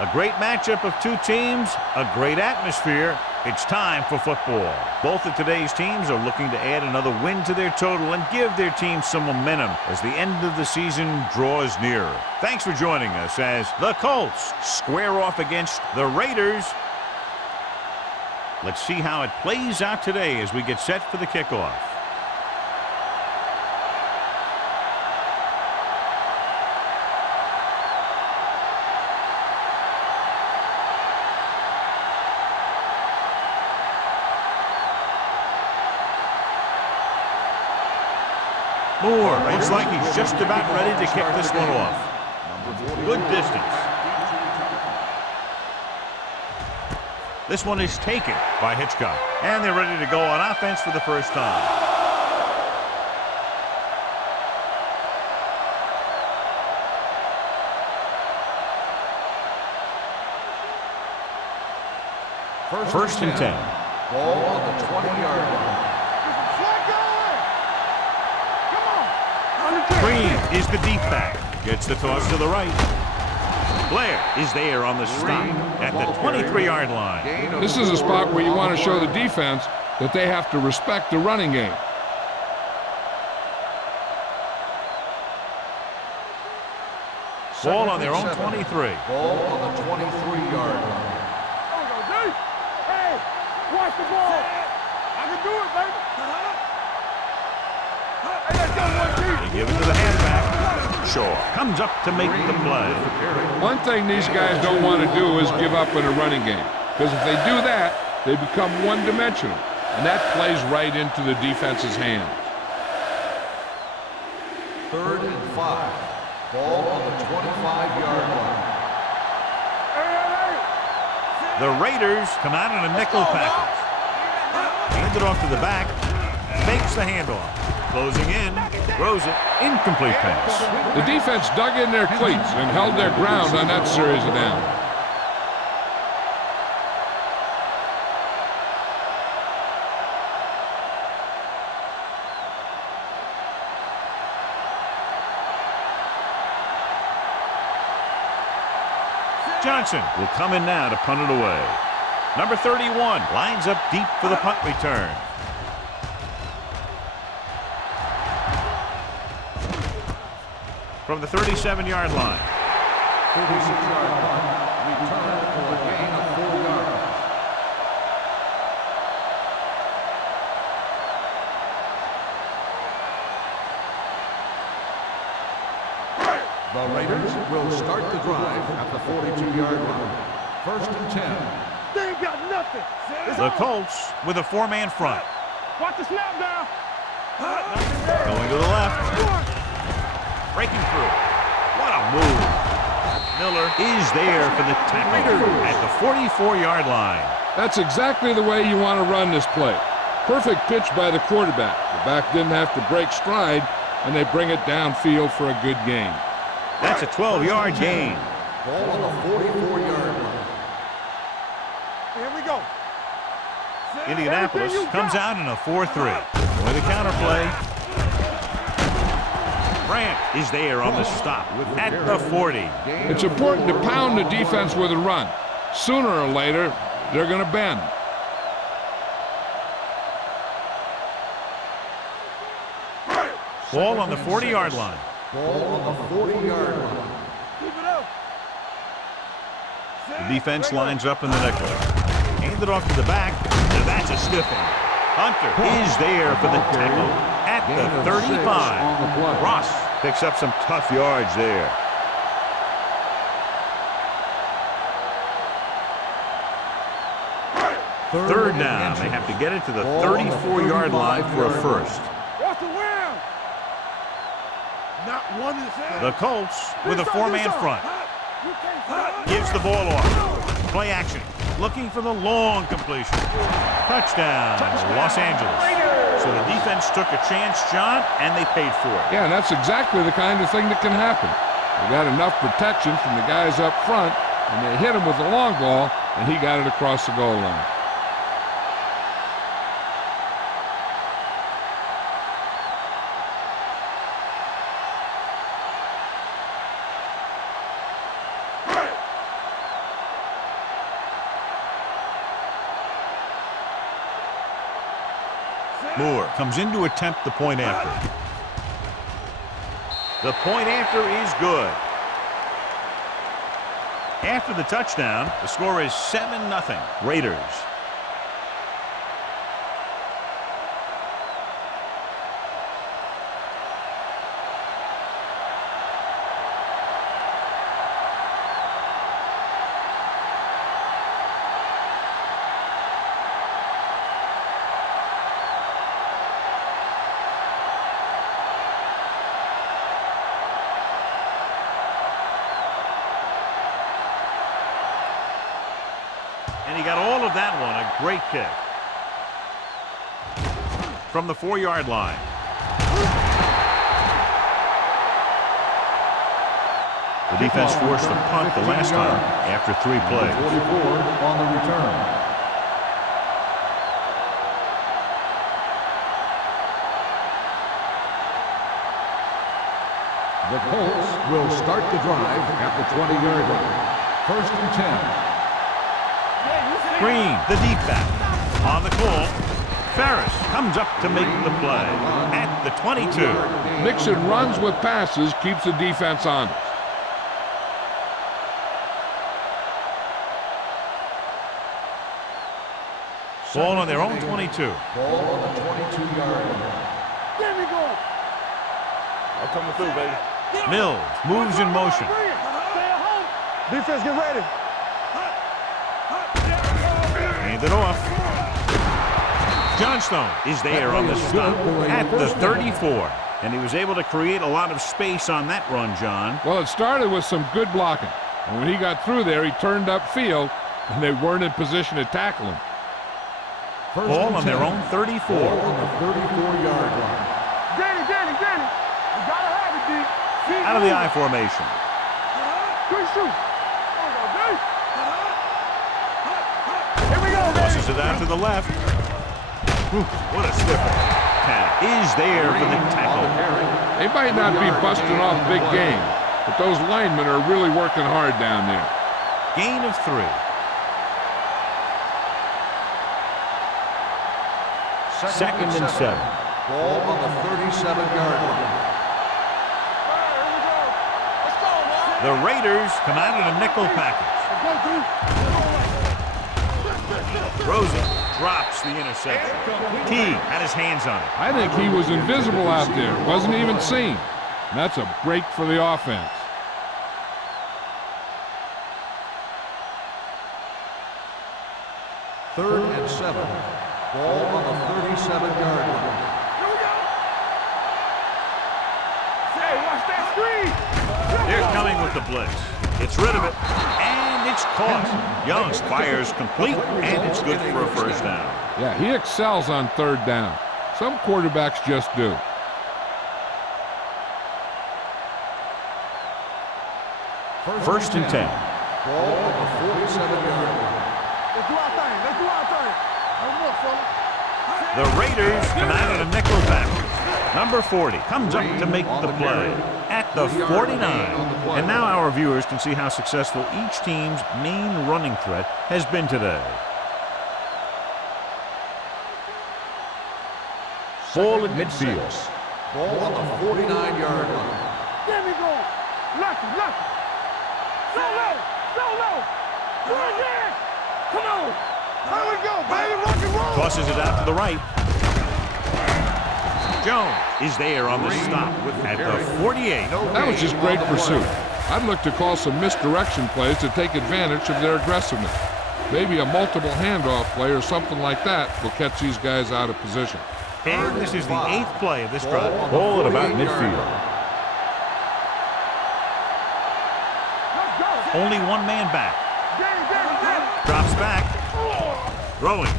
A great matchup of two teams, a great atmosphere. It's time for football. Both of today's teams are looking to add another win to their total and give their team some momentum as the end of the season draws nearer. Thanks for joining us as the Colts square off against the Raiders. Let's see how it plays out today as we get set for the kickoff. Moore looks like he's just about ready to kick this one off. Good distance. This one is taken by Hitchcock. And they're ready to go on offense for the first time. First and 10. Ball on the 20-yard line. Green is the deep back. Gets the toss to the right. Blair is there on the stop at the 23-yard line. This is a spot where you want to show the defense that they have to respect the running game. Ball on their own 23. Ball on the 23-yard line. Hey, watch the ball. I can do it, baby. They give it to the halfback. Shaw comes up to make the play. One thing these guys don't want to do is give up in a running game, because if they do that, they become one-dimensional, and that plays right into the defense's hands. 3rd and 5. Ball on the 25-yard line. The Raiders come out in a nickel package. Hands it off to the back. Fakes the handoff. Closing in. Throws it. Incomplete pass. The defense dug in their cleats and held their ground on that series of downs. Johnson will come in now to punt it away. Number 31 lines up deep for the punt return. From the 37-yard line. 36-yard punt. Return for a gain of 4 yards. The Raiders will start the drive at the 42-yard line. 1st and 10. They ain't got nothing. The Colts with a 4-man front. Watch the snap down. Going to the left. Breaking through. What a move. Miller is there for the tackle at the 44-yard line. That's exactly the way you want to run this play. Perfect pitch by the quarterback. The back didn't have to break stride, and they bring it downfield for a good gain. That's a 12-yard gain. Ball on the 44-yard line. Here we go. Indianapolis comes out in a 4-3. With a counterplay. Grant is there on the stop at the 40. It's important to pound the defense with a run. Sooner or later, they're going to bend. Ball on the 40-yard line. Ball on the 40-yard line. Keep it up. The defense lines up in the nickel. Hand it off to the back. And that's a stiffing. Hunter is there for the tackle at the 35. Ross picks up some tough yards there. Third down. They have to get it to the 34-yard line for a first. Watch the wind. Not one is there. The Colts with a 4-man front. Gives the ball off. Play action. Looking for the long completion. Touchdown, Los Angeles. So the defense took a chance, John, and they paid for it. Yeah, that's exactly the kind of thing that can happen. They got enough protection from the guys up front, and they hit him with the long ball, and he got it across the goal line. Moore comes in to attempt the point after. The point after is good. After the touchdown, the score is 7-0 Raiders. And he got all of that one. A great kick. From the 4-yard line. The defense forced a punt the last time after 3 plays. 44 on the return. The Colts will start the drive at the 20-yard line. 1st and 10. Green, the deep back. On the call, Ferris comes up to make the play at the 22. Mixing runs with passes keeps the defense honest. Ball on their own 22. Ball on the 22-yard line. There we go. I'm coming through, baby. Mills moves in motion. Stay at home. Defense, get ready. Hand it off. Johnstone is there on the stop at the 34. And he was able to create a lot of space on that run, John. Well, it started with some good blocking. And when he got through there, he turned upfield, and they weren't in position to tackle him. Ball on their own 34. Ball on the 34-yard line. Danny. You gotta have it, D. Out of the I formation. Good shoot. Here we go, baby. Tosses it out to the left. Whew, what a stiffer. Is there for the tackle. They might not be busting off big game, but those linemen are really working hard down there. Gain of 3. Second and 7. Ball on the 37-yard line. The Raiders come out in a nickel package. Rosen drops the interception. T had his hands on it. I think he was invisible out there, wasn't even seen. And that's a break for the offense. Third and 7. Ball on the 37-yard line. Hey, watch that screen. They're coming with the blitz. It's rid of it, and it's caught. Young fires complete, and it's good for a first down. Yeah, he excels on 3rd down. Some quarterbacks just do. First and 10. Ball on the 47-yard line. Let's do our thing. No more, fella. The Raiders come out in a nickel package. Number 40 comes up to make the play at the 49. And now our viewers can see how successful each team's main running threat has been today. Ball at midfield. Ball on the 49-yard line. There we go. Lucky. So low. Do it again. Come on. There we go, baby. Rock and roll. Tosses it out to the right. Jones is there on the stop at the 48. That was just great pursuit. I'd look to call some misdirection plays to take advantage of their aggressiveness. Maybe a multiple handoff play or something like that will catch these guys out of position. And this is the 8th play of this drive. Ball at about midfield. Only one man back. Drops back. Throwing.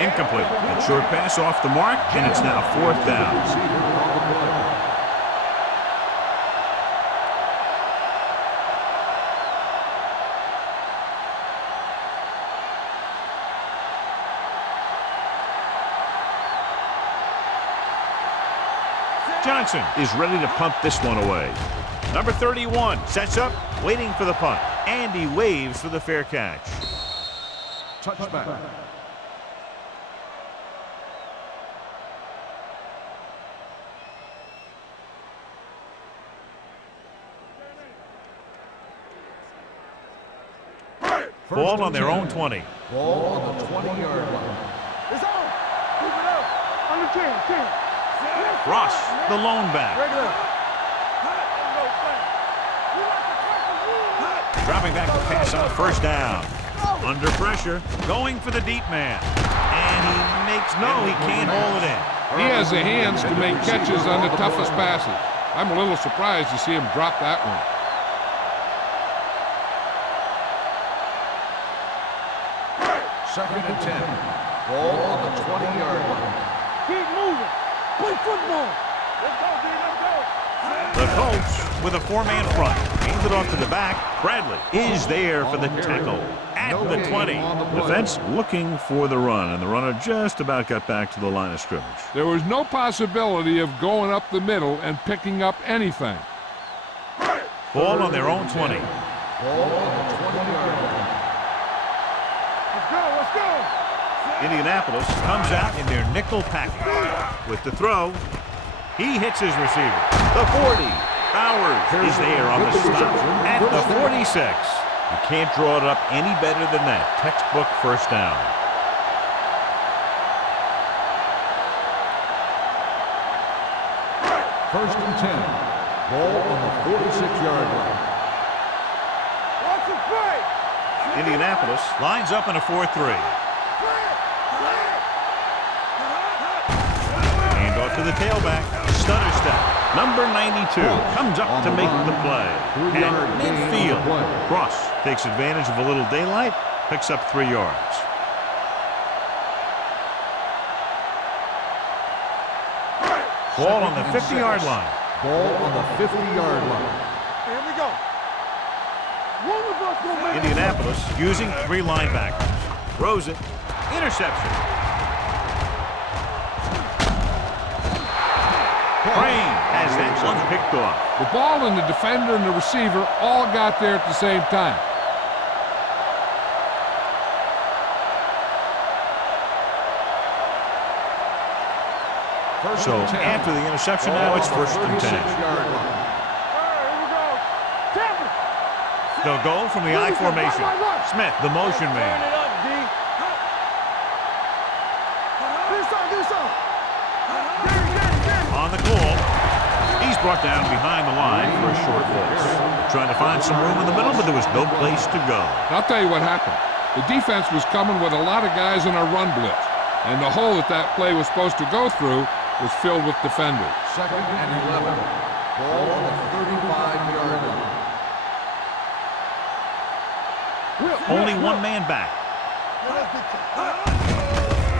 Incomplete. A short pass off the mark, and it's now 4th down. Johnson is ready to punt this one away. Number 31 sets up, waiting for the punt, and he waves for the fair catch. Touchback. Ball on their own 20. Ball on the 20-yard line. It's on. Keep it up. Under 10. Ross, the lone back. Regular. Dropping back to pass on first down. Under pressure, going for the deep man. And he makes no, he can't hold it in. He has the hands to make catches on the toughest passes. I'm a little surprised to see him drop that one. Second and 10. Ball on the 20-yard line. Keep moving. Play football. Let's go, D. Let's go. The Colts with a four-man front. Hands it off to the back. Bradley is there for the tackle at the 20. Defense looking for the run, and the runner just about got back to the line of scrimmage. There was no possibility of going up the middle and picking up anything. Ball on their own 20. Ball on the 20-yard line. Let's go. Indianapolis comes out in their nickel package. With the throw, he hits his receiver. The 40. Bowers is there on the stop at the 46. You can't draw it up any better than that. Textbook first down. First and 10. Ball on the 46-yard line. Watch the play. Indianapolis lines up in a 4-3. Hand off to the tailback. Stutter step. Number 92 comes up to make the play. At midfield, Cross takes advantage of a little daylight, picks up 3 yards. Ball on the 50-yard line. Ball on the 50-yard line. Here we go. One of us gonna make Indianapolis using 3 linebackers. Throws it. Interception. Crane has that one picked off. The ball and the defender and the receiver all got there at the same time. So after the interception now, it's first and 10. Here we go. Tampa. They'll go from the I formation. Smith, the motion Turn man. it up, D. This on. On the call, he's brought down behind the line for a short loss. Trying to find some room in the middle, but there was no place to go. I'll tell you what happened. The defense was coming with a lot of guys in a run blitz, and the hole that play was supposed to go through was filled with defenders. Second and 11. Ball on the 35-yard line. Only one man back.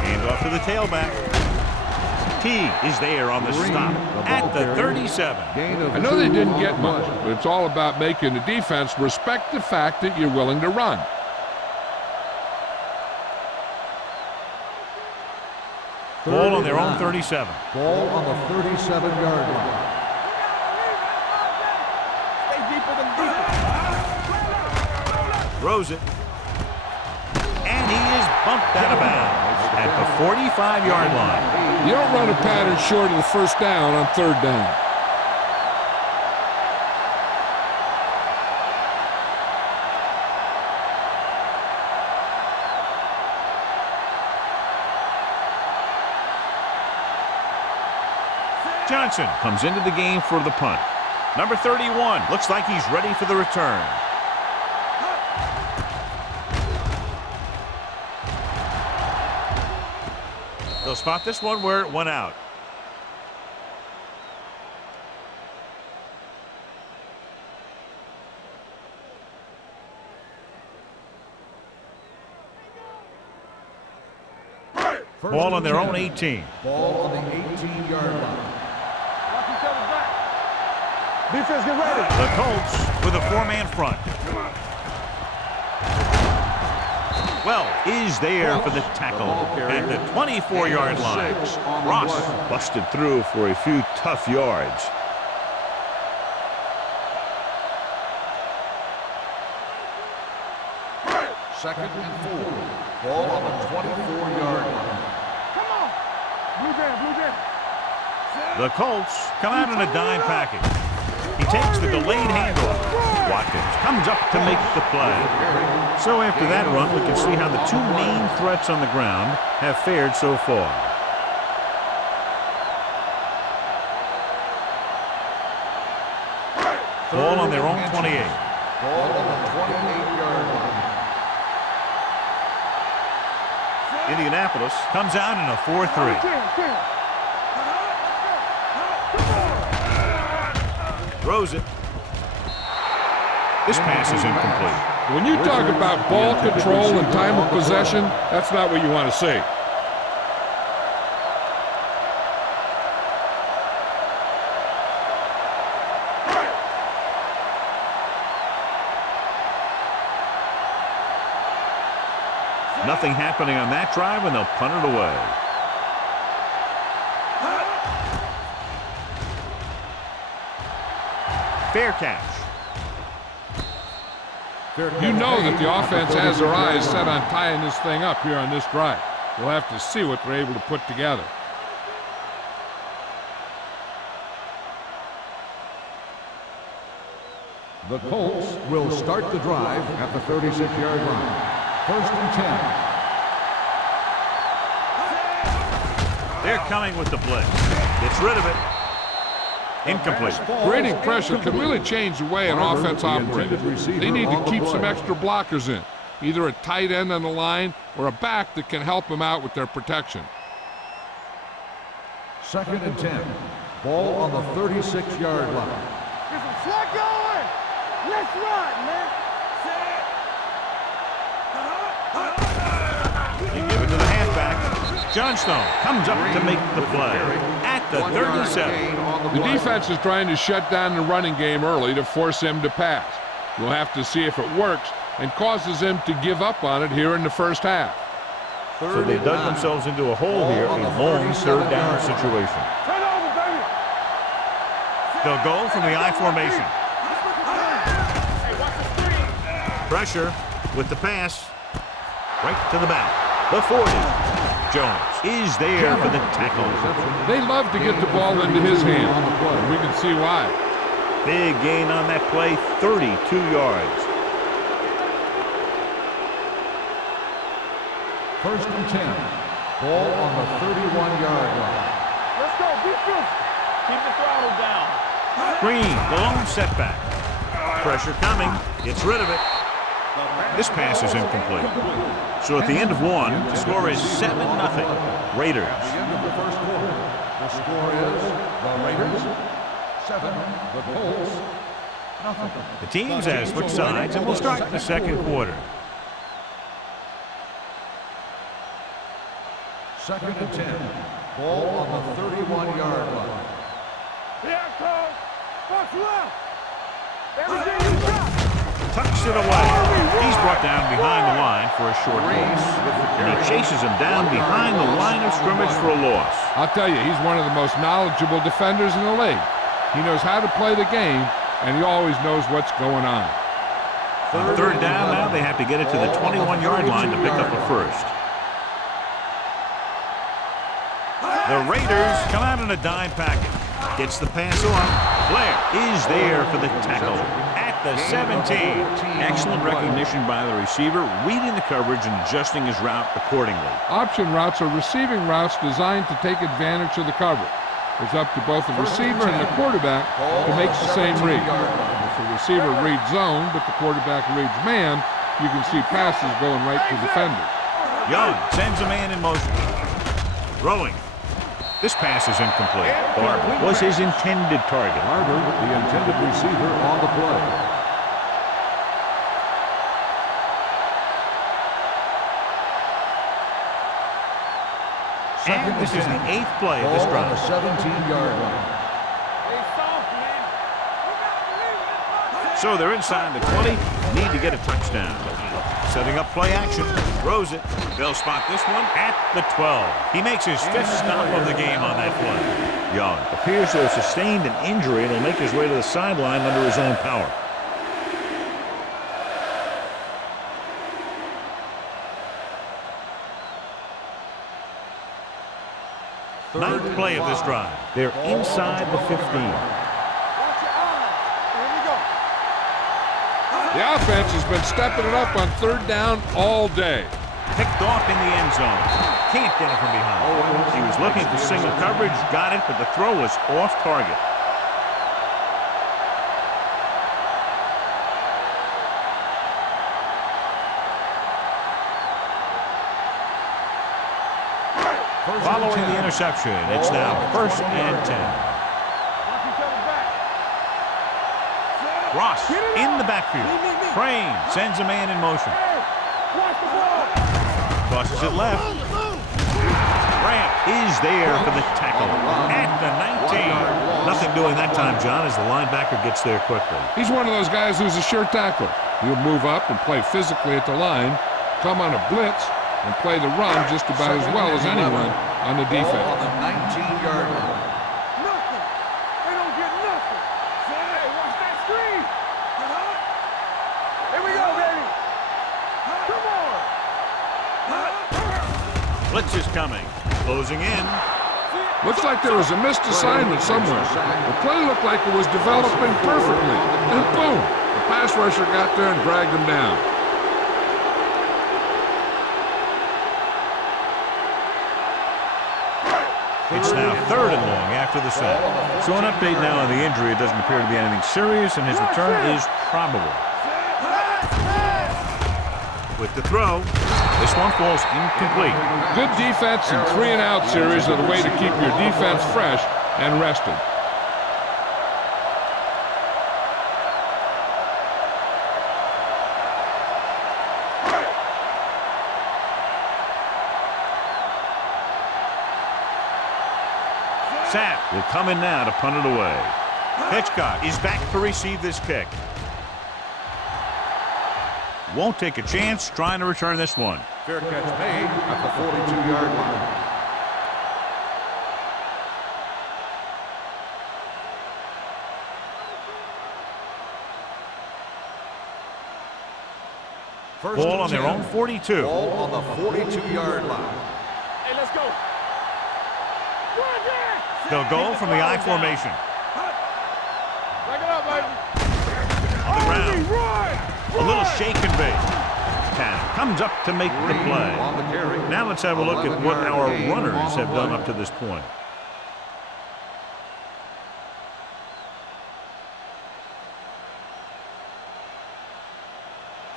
Hand off to the tailback. T is there on the stop at the 37. I know they didn't get much, but it's all about making the defense respect the fact that you're willing to run. Ball on their own 37. Ball on the 37-yard line. Stay deeper than deeper. Throws it. And he is bumped out of bounds at the 45-yard line. You don't run a pattern short of the first down on third down. Johnson comes into the game for the punt. Number 31 looks like he's ready for the return. They'll spot this one where it went out. Ball on their own 18. Ball on the 18-yard line. Watch each other back. Defense, get ready. The Colts with a four-man front. Well, is there for the tackle at the 24-yard line. Ross busted through for a few tough yards. Second and 4. Ball on the 24-yard line. Come on. Blue jam. The Colts come out in a dime package. He takes the delayed handoff. Watkins comes up to make the play. So after that run, we can see how the two main threats on the ground have fared so far. Ball on their own 28. Ball on the 28-yard line. Indianapolis comes out in a 4-3. Throws it. This pass is incomplete. When you talk about ball control and time of possession, that's not what you want to see. Nothing happening on that drive, and they'll punt it away. Fair catch. You know that the offense has their eyes set on tying this thing up here on this drive. We'll have to see what they're able to put together. The Colts will start the drive at the 36-yard line. 1st and 10. They're coming with the blitz. Gets rid of it. Incomplete. Creating pressure can really change the way an offense operates. They need to keep some extra blockers in, either a tight end on the line or a back that can help them out with their protection. 2nd and 10. Ball on the 36-yard line. Get some slack going. Let's run, man. You give it to the halfback. Johnstone comes up to make the play at the 37. The defense is trying to shut down the running game early to force him to pass. We'll have to see if it works and causes him to give up on it here in the first half. So they dug themselves into a hole here, a long 3rd down situation. Turn over, baby. They'll go from the I formation. Pressure with the pass. Right to the back. The 40. Jones is there for the tackle. They love to get the ball into his hands. We can see why. Big gain on that play, 32 yards. 1st and 10. Ball on the 31-yard line. Let's go. Be fierce. Keep the throttle down. Green, the lone setback. Pressure coming. Gets rid of it. This pass is incomplete. So at the end of one, the score is 7-0. Raiders. At the end of the 1st quarter, the score is the Raiders 7, the Colts nothing. The teams have switched sides, and we'll start in the 2nd quarter. 2nd and 10. Ball on the 31-yard line. Here it comes. Box left. Everything you got. Tucks it away. He's brought down behind the line for a short loss. And he chases him down behind the line of scrimmage for a loss. I'll tell you, he's one of the most knowledgeable defenders in the league. He knows how to play the game, and he always knows what's going on. On 3rd down now, they have to get it to the 21-yard line to pick up a first. The Raiders come out in a dime package. Gets the pass off. Blair is there for the tackle at the 17. Excellent recognition by the receiver, reading the coverage and adjusting his route accordingly. Option routes are receiving routes designed to take advantage of the coverage. It's up to both the receiver and the quarterback to make the same read. If the receiver reads zone, but the quarterback reads man, you can see passes going right to defenders. Young sends a man in motion. Throwing. This pass is incomplete. Barber was his intended target. Barber, the intended receiver on the play. And this is the 8th play of this drive. On the 17-yard line. So they're inside the 20, need to get a touchdown. Setting up play action, throws it. They'll spot this one at the 12. He makes his 5th stop of the game on that play. Young appears to have sustained an injury and will make his way to the sideline under his own power. Ninth play of this drive. They're inside the 15. Watch your eyes. Here we go. The offense has been stepping it up on third down all day. Picked off in the end zone. Can't get it from behind. He was looking for single coverage, got it, but the throw was off target. Following the interception, it's now 1st and 10. Ross in the backfield. Crane sends a man in motion. Tosses it left. Grant is there for the tackle at the 19. Nothing doing that time, John, as the linebacker gets there quickly. He's one of those guys who's a sure tackler. He'll move up and play physically at the line, come on a blitz, and play the run just about as well as anyone on the defense. On the 19-yard line. Nothing. They don't get nothing. Hey, watch that screen. Here we go, baby. Come on. Blitz is coming. Closing in. Looks like there was a missed assignment somewhere. The play looked like it was developing perfectly. And boom, the pass rusher got there and dragged him down. It's now 3rd and long after the sack. So an update now on the injury. It doesn't appear to be anything serious, and his return is probable. With the throw, this one falls incomplete. Good defense and 3-and-out series are the way to keep your defense fresh and rested. Sapp will come in now to punt it away. Hitchcock is back to receive this kick. Won't take a chance trying to return this one. Fair catch made at the 42-yard line. Ball on their own 42. Ball on the 42-yard line. Hey, let's go. They'll go from the I formation. Back it up, baby. On the ground. A little shake and bake. Tanner comes up to make the play. On the carry. Now let's have a look at what our runners have done up to this point.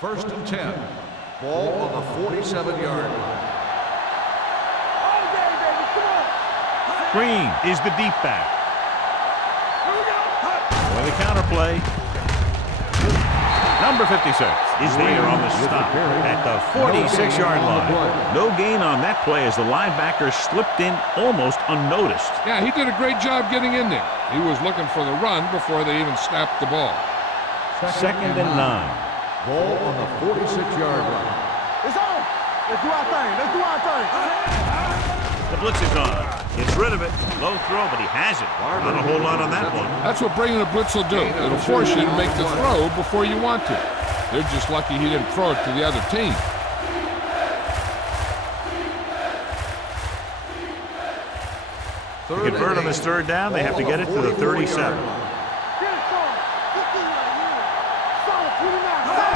First and 10. Ball on the 47-yard line. Green is the deep back. For the counterplay. Number 56 is there on the stop at the 46-yard line. No gain on that play as the linebacker slipped in almost unnoticed. Yeah, he did a great job getting in there. He was looking for the run before they even snapped the ball. 2nd and 9. Ball on the 46-yard line. It's on. Let's do our thing. Let's do our thing. The blitz is on. Gets rid of it. Low throw, but he has it. Not a whole lot on that one. That's what bringing a blitz will do. It'll force you to make the throw before you want to. They're just lucky he didn't throw it to the other team. To convert on this 3rd down, they have to get it to the 37.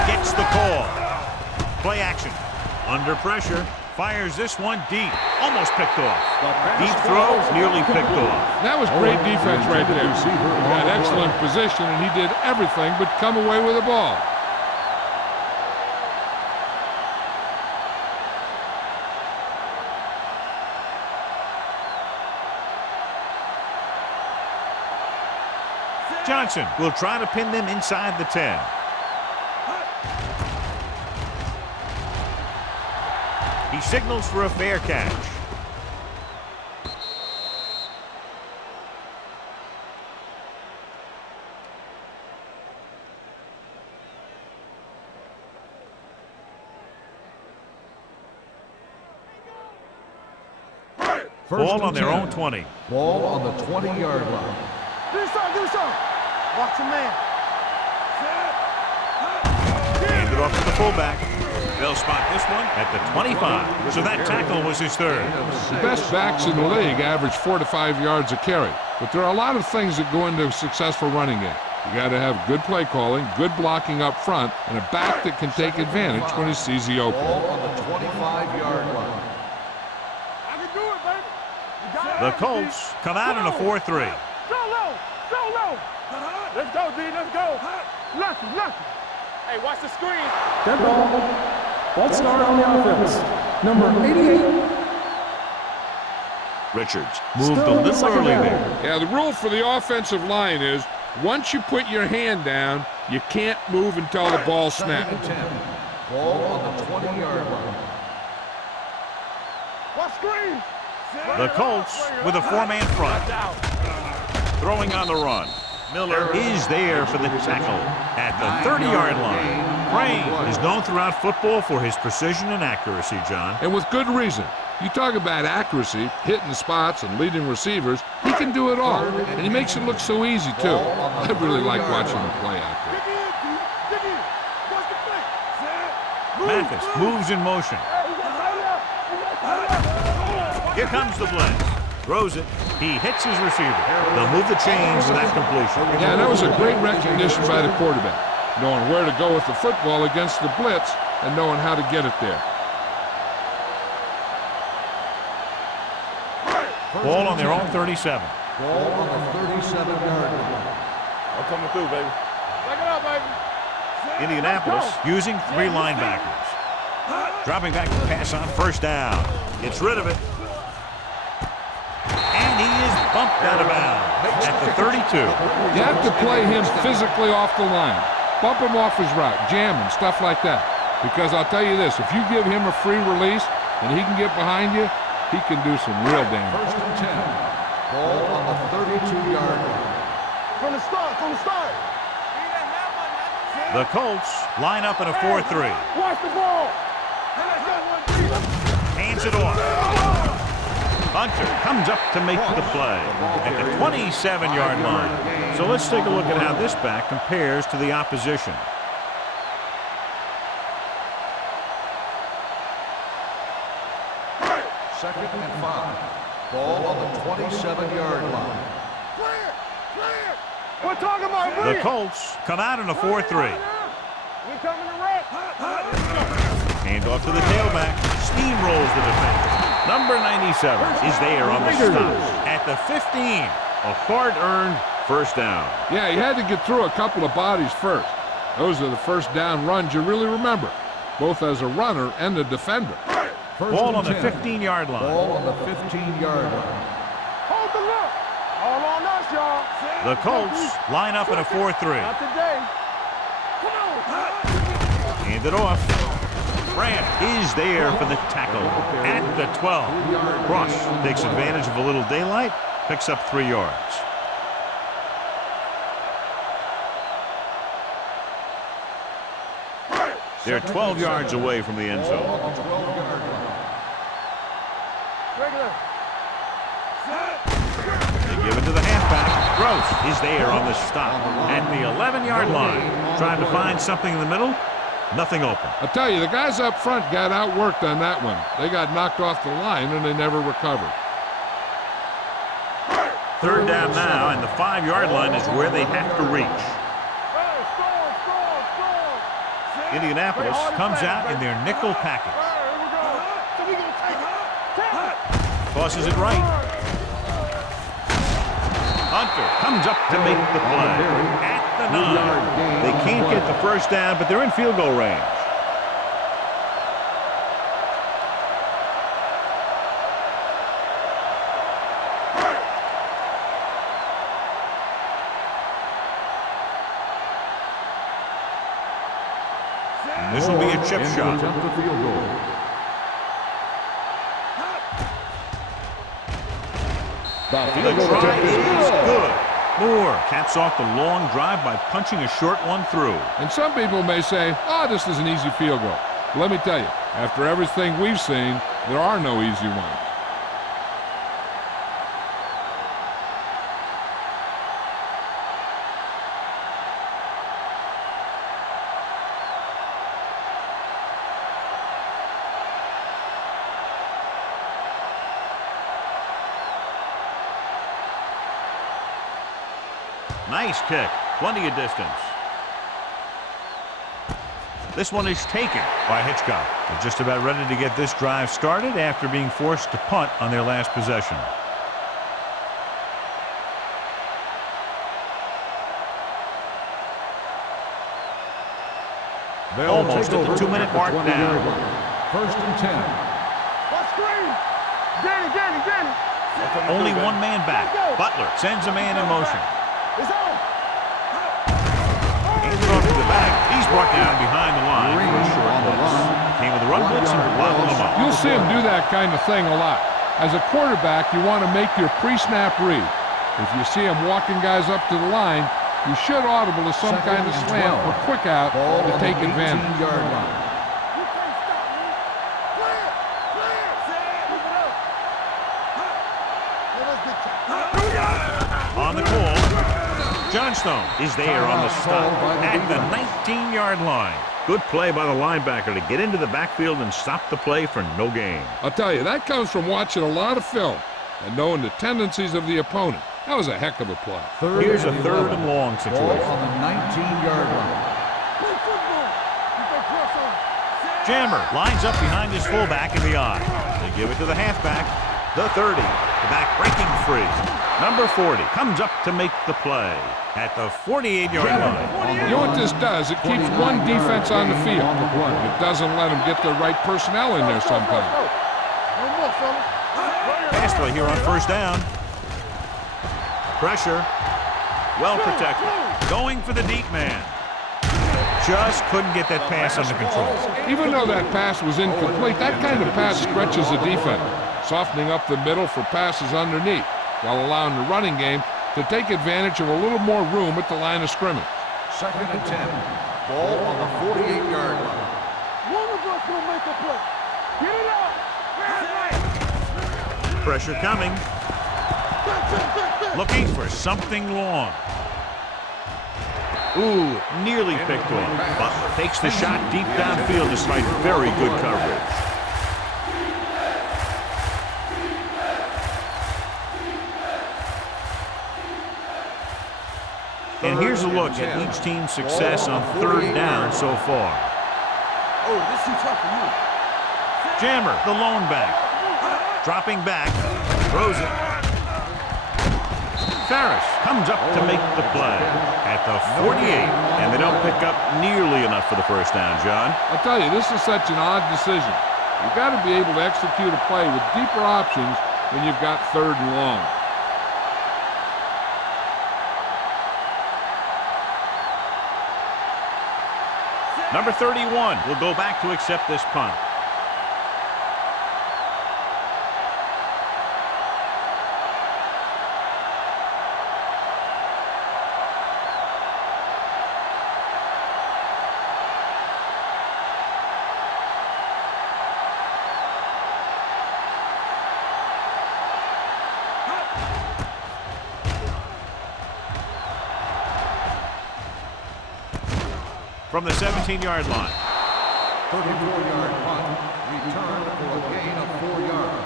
Gets the call. Play action. Under pressure. Fires this one deep. Almost picked off. Deep throw, nearly picked off. That was great defense right there. He had excellent position, and he did everything but come away with the ball. Johnson will try to pin them inside the 10. He signals for a fair catch. Ball on their own 20. Ball on the 20-yard line. Do something. Watch your man. Hand it off to the fullback. They'll spot this one at the 25. So that tackle was his 3rd. The best backs in the league average 4 to 5 yards a carry. But there are a lot of things that go into a successful running game. You got to have good play calling, good blocking up front, and a back that can take advantage when he sees the opening. Ball on the 25-yard line. I can do it, baby. You got it. The Colts come out in a 4-3. So low. Let's go, D. Let's go. Lucky. Hey, watch the screen. Dead ball. False start on the offense. Number 88. Richards moved a little early there. Yeah, the rule for the offensive line is once you put your hand down, you can't move until the ball snaps. 2nd and 10. Ball on the 20-yard line. Watch screen. The Colts with a 4-man front. Throwing on the run. Miller is there for the tackle at the 30-yard line. Crane is known throughout football for his precision and accuracy, John. And with good reason. You talk about accuracy, hitting spots, and leading receivers. He can do it all, and he makes it look so easy, too. I really like watching him play out there. Dig in. Watch the play. Mathis moves in motion. Here comes the blitz. Throws it. He hits his receiver. They'll move the chains to that completion. Yeah, that was a great recognition by the quarterback, knowing where to go with the football against the blitz and knowing how to get it there. Ball on their own 37. Ball on the 37-yard line. I'm coming through, baby. Back it up, baby. Indianapolis using 3 linebackers. Dropping back to pass on first down. Gets rid of it. And he is bumped out of bounds at the 32. You have to play him physically off the line. Bump him off his route, jam him, stuff like that. Because I'll tell you this, if you give him a free release and he can get behind you, he can do some real damage. 1st and 10. Ball on the 32-yard line. From the start. The Colts line up in a 4-3. Watch the ball. Hands it off. Hunter comes up to make the play at the 27-yard line. So let's take a look at how this back compares to the opposition. Second and 5. Ball on the 27-yard line. Clear. We're talking about The Colts come out in a 4-3. We coming to wreck. Hand off to the tailback. Steamrolls the defender. Number 97 is there on the stop at the 15. A hard-earned first down. Yeah, he had to get through a couple of bodies first. Those are the first down runs you really remember, both as a runner and a defender. Ball on the 15-yard line. Ball on the 15-yard line. Hold the look. All on us, y'all. The Colts line up in a 4-3. Not today. Come on. Hand it off. Grant is there for the tackle at the 12. Rush takes advantage of a little daylight, picks up 3 yards. They're 12 yards away from the end zone. Ball on the 12-yard line. Regular. They give it to the halfback. Gross is there on the stop at the 11-yard line. Trying to find something in the middle. Nothing open. I'll tell you, the guys up front got outworked on that one. They got knocked off the line and they never recovered. 3rd down now, and the 5-yard line is where they have to reach. Indianapolis comes out in their nickel package. Tosses it right. Hunter comes up to make the play at the 9. They can't get the first down, but they're in field goal range. This will be a chip shot. Attempt the field goal. The try is good. Moore caps off the long drive by punching a short one through. And some people may say, oh, this is an easy field goal. But let me tell you, after everything we've seen, there are no easy ones. Nice kick. Plenty of distance. This one is taken by Hitchcock. They're just about ready to get this drive started after being forced to punt on their last possession. Almost at the 2-minute mark now. First and 10. Danny. Only one man back. Butler sends a man in motion. It's on. Hands it off to the back. He's brought down behind the line for a short blitz. Came with a run blitz and bottled him up. You'll see him do that kind of thing a lot. As a quarterback, you want to make your pre-snap read. If you see him walking guys up to the line, you should audible to some kind of slant or quick out to take advantage. On the call, Johnstone is there on the stop at the 19-yard line. Good play by the linebacker to get into the backfield and stop the play for no gain. I'll tell you, that comes from watching a lot of film and knowing the tendencies of the opponent. That was a heck of a play. Here's a 3rd and long situation. Ball on the 19-yard line. Jammer lines up behind his fullback in the I. They give it to the halfback. The 30. The back breaking free. Number 40 comes up to make the play at the 48-yard line. You know what this does? It keeps one defense on the field. It doesn't let them get the right personnel in there sometimes. Pass play here on first down. Pressure. Well protected. Going for the deep man. Just couldn't get that pass under control. Even though that pass was incomplete, that kind of pass stretches the defense, softening up the middle for passes underneath, while allowing the running game to take advantage of a little more room at the line of scrimmage. Second and 10. Ball on the 48-yard line. One of us will make a play. Get it out. Pressure coming. Looking for something long. Ooh, nearly picked off. Butler takes the shot deep downfield despite very good coverage. And here's a look at each team's success on 3rd down so far. Oh, this is too tough for you. Jammer, the lone back. Dropping back. Throws it. Ferris comes up to make the play at the 48, and they don't pick up nearly enough for the first down, John. I'll tell you, this is such an odd decision. You've got to be able to execute a play with deeper options when you've got 3rd and long. Number 31 will go back to accept this punt. From the 17-yard line. 34-yard punt. Return for a gain of 4 yards.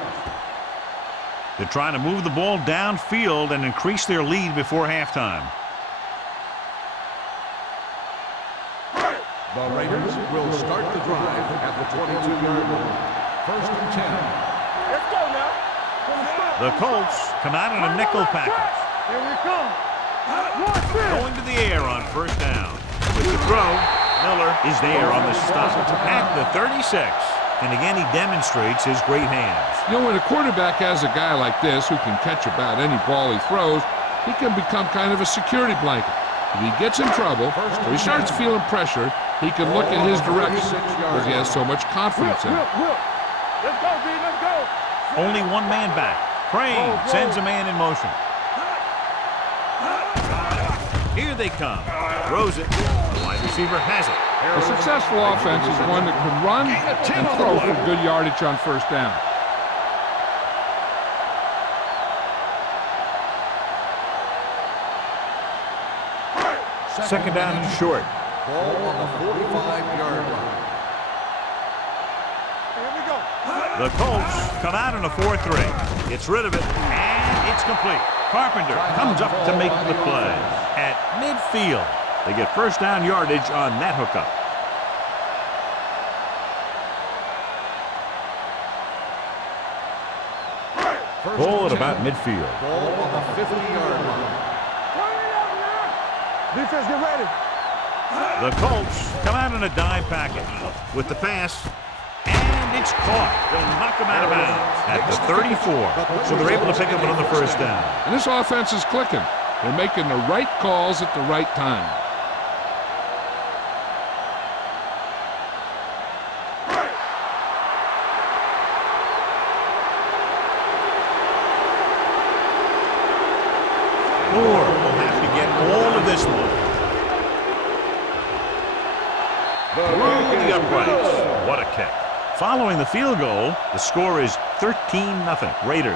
They're trying to move the ball downfield and increase their lead before halftime. The Raiders will start the drive at the 22-yard line. First and 10. Let's go now. The Colts come out in a nickel package. Here we come. Watch this. Going to the air on first down. With the throw, Miller is there on the stop at the 36. And again, he demonstrates his great hands. You know, when a quarterback has a guy like this who can catch about any ball he throws, he can become kind of a security blanket. If he gets in trouble or he starts feeling pressure, he can look in his direction because he has so much confidence in it. Let's go, B, let's go. Only one man back. Crane sends a man in motion. Here they come. Throws it. The wide receiver has it. A successful offense is one that can run and throw for good yardage on first down. Second down and short. Ball on the 45-yard line. Here we go. The Colts come out in a 4-3. Gets rid of it, and it's complete. Carpenter comes up to make the play. at midfield. They get first down yardage on that hookup. Ball at about midfield. Ball on the 50-yard line. Defense, get ready. The Colts come out in a dime package with the pass, and it's caught. They'll knock him out of bounds at the 34. So they're able to pick up another first down. And this offense is clicking. They're making the right calls at the right time. Moore will have to get all of this one. Through the uprights. What a kick. Following the field goal, the score is 13-0 Raiders.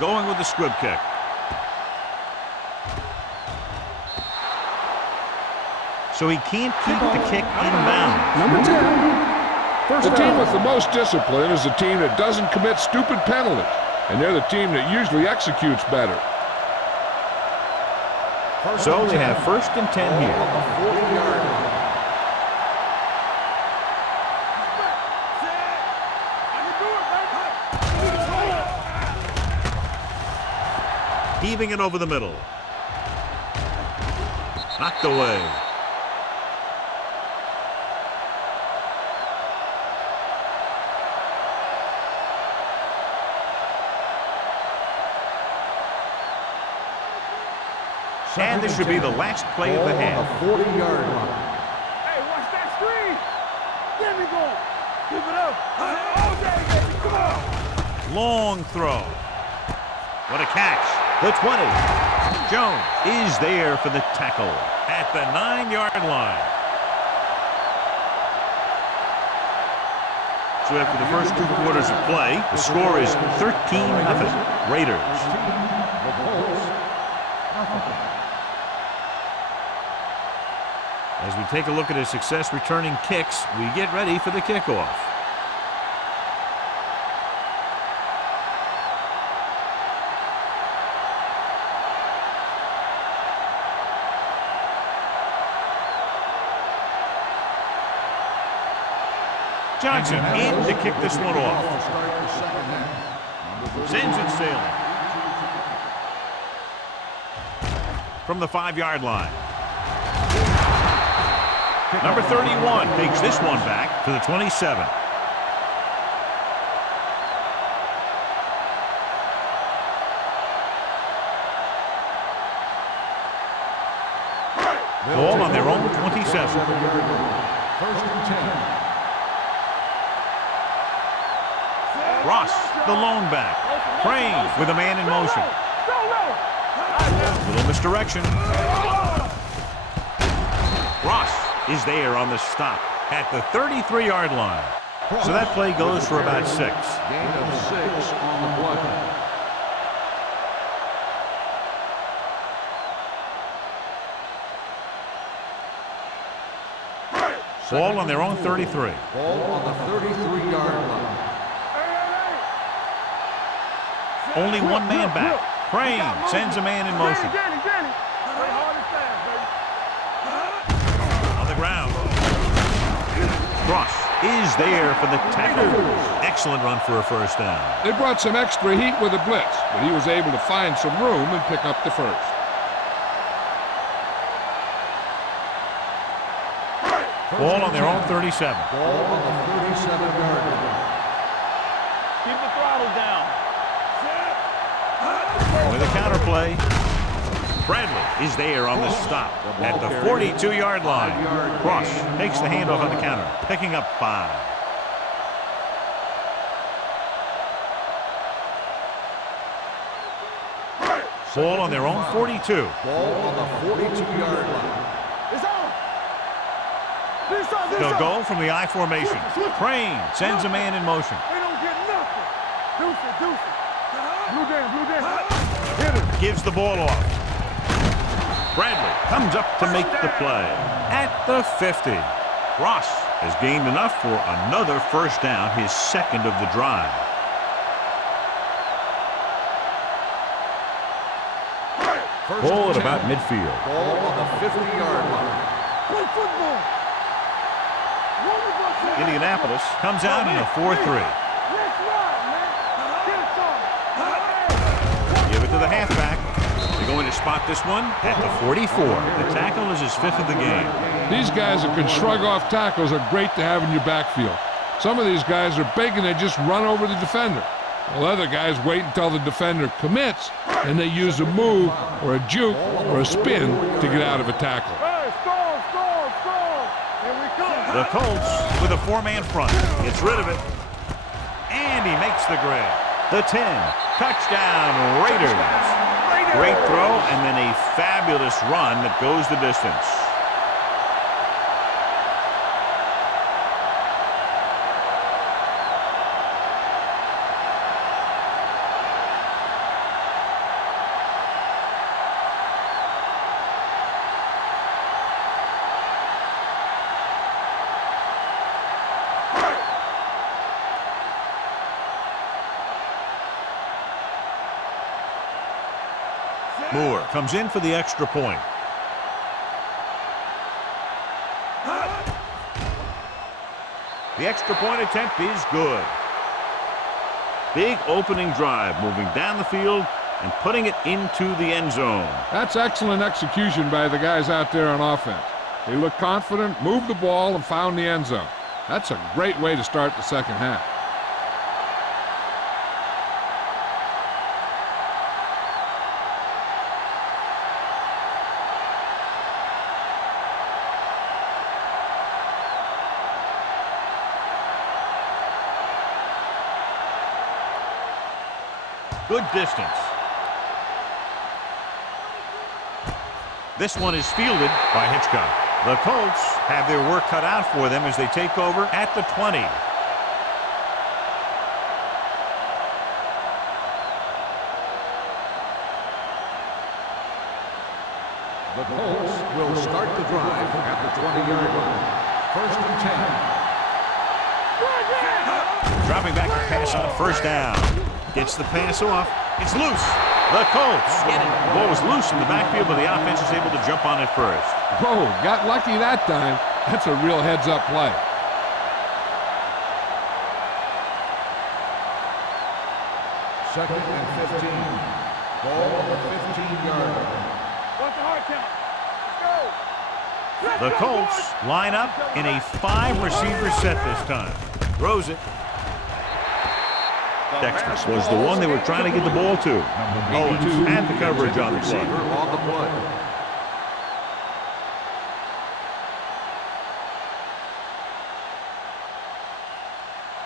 Going with the squib kick. So he can't keep the kick inbound. Number 10. First The team down. with the most discipline is the team that doesn't commit stupid penalties. And they're the team that usually executes better. So they have first and 10 here. On the 40-yard line. Heaving it over the middle. Knocked away. And this should be the last play of the half. Ball on the 40-yard line. Hey, watch that screen. Get me going. Keep it up. All day, baby. Come on. Long throw. What a catch. The 20. Jones is there for the tackle at the 9-yard line. So after the first 2 quarters of play, the score is 13-0 Raiders. The Colts, nothing. As we take a look at his success returning kicks, we get ready for the kickoff. Johnson in to kick this one off. Start the second half. Sends it sailing. From the 5-yard line. Number 31 takes this one back to the 27. Ball on their own 27. First and 10. Ross, the lone back. Crane with a man in motion. Little misdirection. Ross is there on the stop at the 33-yard line. So that play goes for about 6. Gain of 6 on the play. Ball on their own 33. Ball on the 33-yard line. Only one man back. Crane sends a man in motion. On the ground. Ross is there for the tackle. Excellent run for a first down. They brought some extra heat with a blitz, but he was able to find some room and pick up the first. Ball on their own 37. Ball on the 37-yard line. Keep the throttle down. With a counter play. Bradley is there on the stop at the 42-yard line. Ross takes the handoff on the counter, picking up 5. Ball on their own 42. Ball on the 42-yard line. It's on. They'll go from the I formation. Crane sends a man in motion. We don't get nothing. Blue jam. Hit it. Gives the ball off. Bradley comes up to make the play. At the 50. Ross has gained enough for another first down, his second of the drive. Ball at about midfield. Ball on the 50-yard line. Play football. Indianapolis comes out in a 4-3. Let's ride, man. Get it. Give it to the halfback. They're going to spot this one at the 44. The tackle is his fifth of the game. These guys that can shrug off tackles are great to have in your backfield. Some of these guys are big and they just run over the defender. While other guys wait until the defender commits and they use a move or a juke or a spin to get out of a tackle. Hey, score. Here we come. The Colts with a four-man front. Gets rid of it. And he makes the grab. The 10. Touchdown, Raiders. Great throw and then a fabulous run that goes the distance. Moore comes in for the extra point. The extra point attempt is good. Big opening drive, moving down the field and putting it into the end zone. That's excellent execution by the guys out there on offense. They look confident, moved the ball, and found the end zone. That's a great way to start the second half. Good distance. This one is fielded by Hitchcock. The Colts have their work cut out for them as they take over at the 20. The Colts will start the drive at the 20-yard line. First and 10. Dropping back to pass on first down. Gets the pass off. It's loose. The Colts get it. The ball was loose in the backfield, but the offense is able to jump on it first. Whoa, got lucky that time. That's a real heads-up play. Second and 15. Ball on the 15-yard line. What's the hard count? Let's go. The Colts line up in a 5-receiver set this time. Throws it. Dexter was the one they were trying to get the ball to. Owens had the coverage on the play. On the play.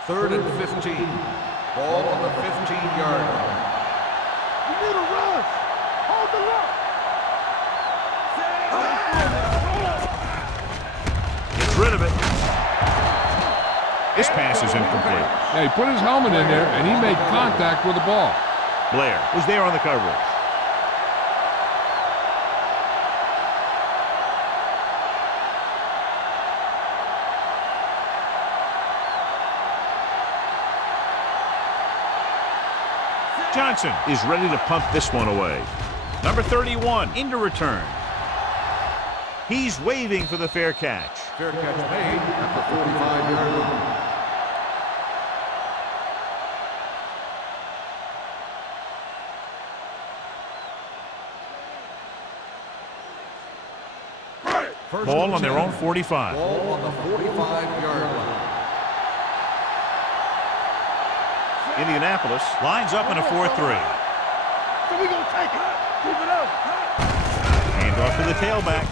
Third and 15. Ball on the 15-yard line. You need a rush. Hold the look. Gets rid of it. This pass is incomplete. Yeah, he put his helmet in there, and he made contact with the ball. Blair was there on the coverage. Johnson is ready to punt this one away. Number 31 into return. He's waving for the fair catch. Fair catch made at the 45-yard line. Ball on their own 45. Ball on the 45-yard line. Indianapolis lines up in a 4-3. So we're going to take it. Keep it up. Hand off to the tailback.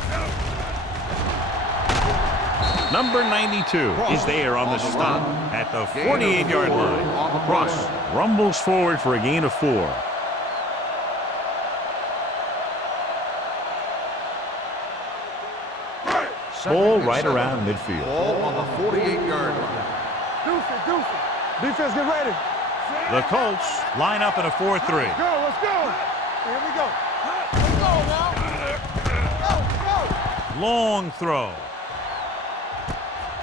Number 92 is there on the stop at the 48-yard line. Cross rumbles forward for a gain of 4. Ball right around midfield. Ball on the 48-yard line. Deuce it. Defense, get ready. The Colts line up in a 4-3. Let's go. Here we go. Let's go now. Go. Long throw.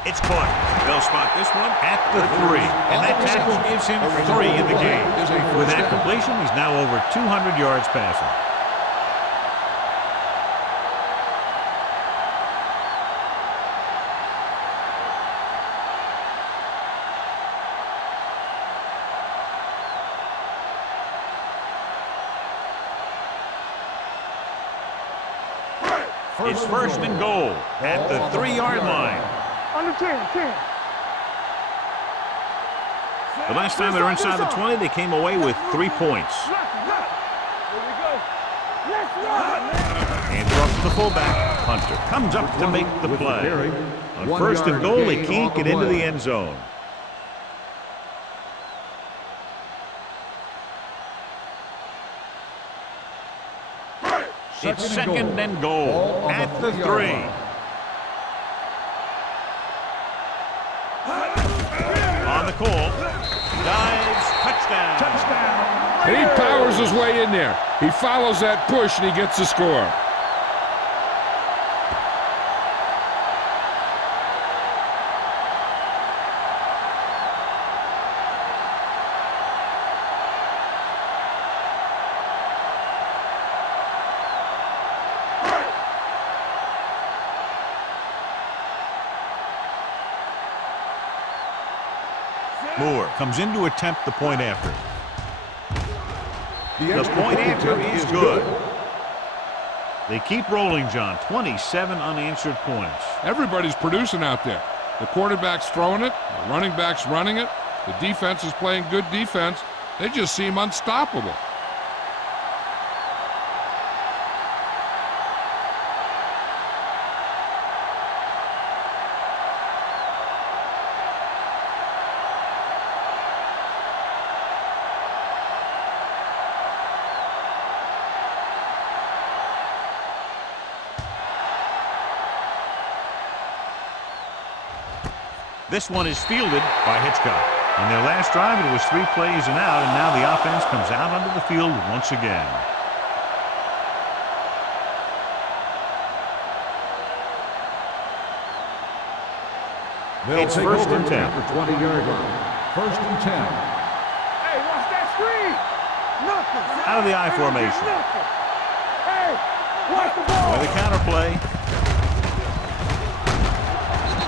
It's caught. They'll spot this one at the 3. And that tackle gives him 3 in the game. With that completion, he's now over 200 yards passing. It's first and goal at the 3-yard line. Under 10. The last time they were inside the 20, they came away with 3 points. Here we go. Let's run. Hands off to the fullback. Hunter comes up to make the play. On first and goal, they can't get into the end zone. It's second and goal at the 3. On the call. Dives. Touchdown. And he powers his way in there. He follows that push, and he gets the score. Moore comes in to attempt the point after. The point after is good. They keep rolling, John. 27 unanswered points. Everybody's producing out there. The quarterback's throwing it. The running back's running it. The defense is playing good defense. They just seem unstoppable. This one is fielded by Hitchcock. On their last drive, it was 3 plays and out, and now the offense comes out onto the field once again. It's first and 10. At the 20-yard line. First and 10. Hey, watch that screen. Nothing. Out of the I formation. Nothing. Hey, watch the ball. With a counterplay.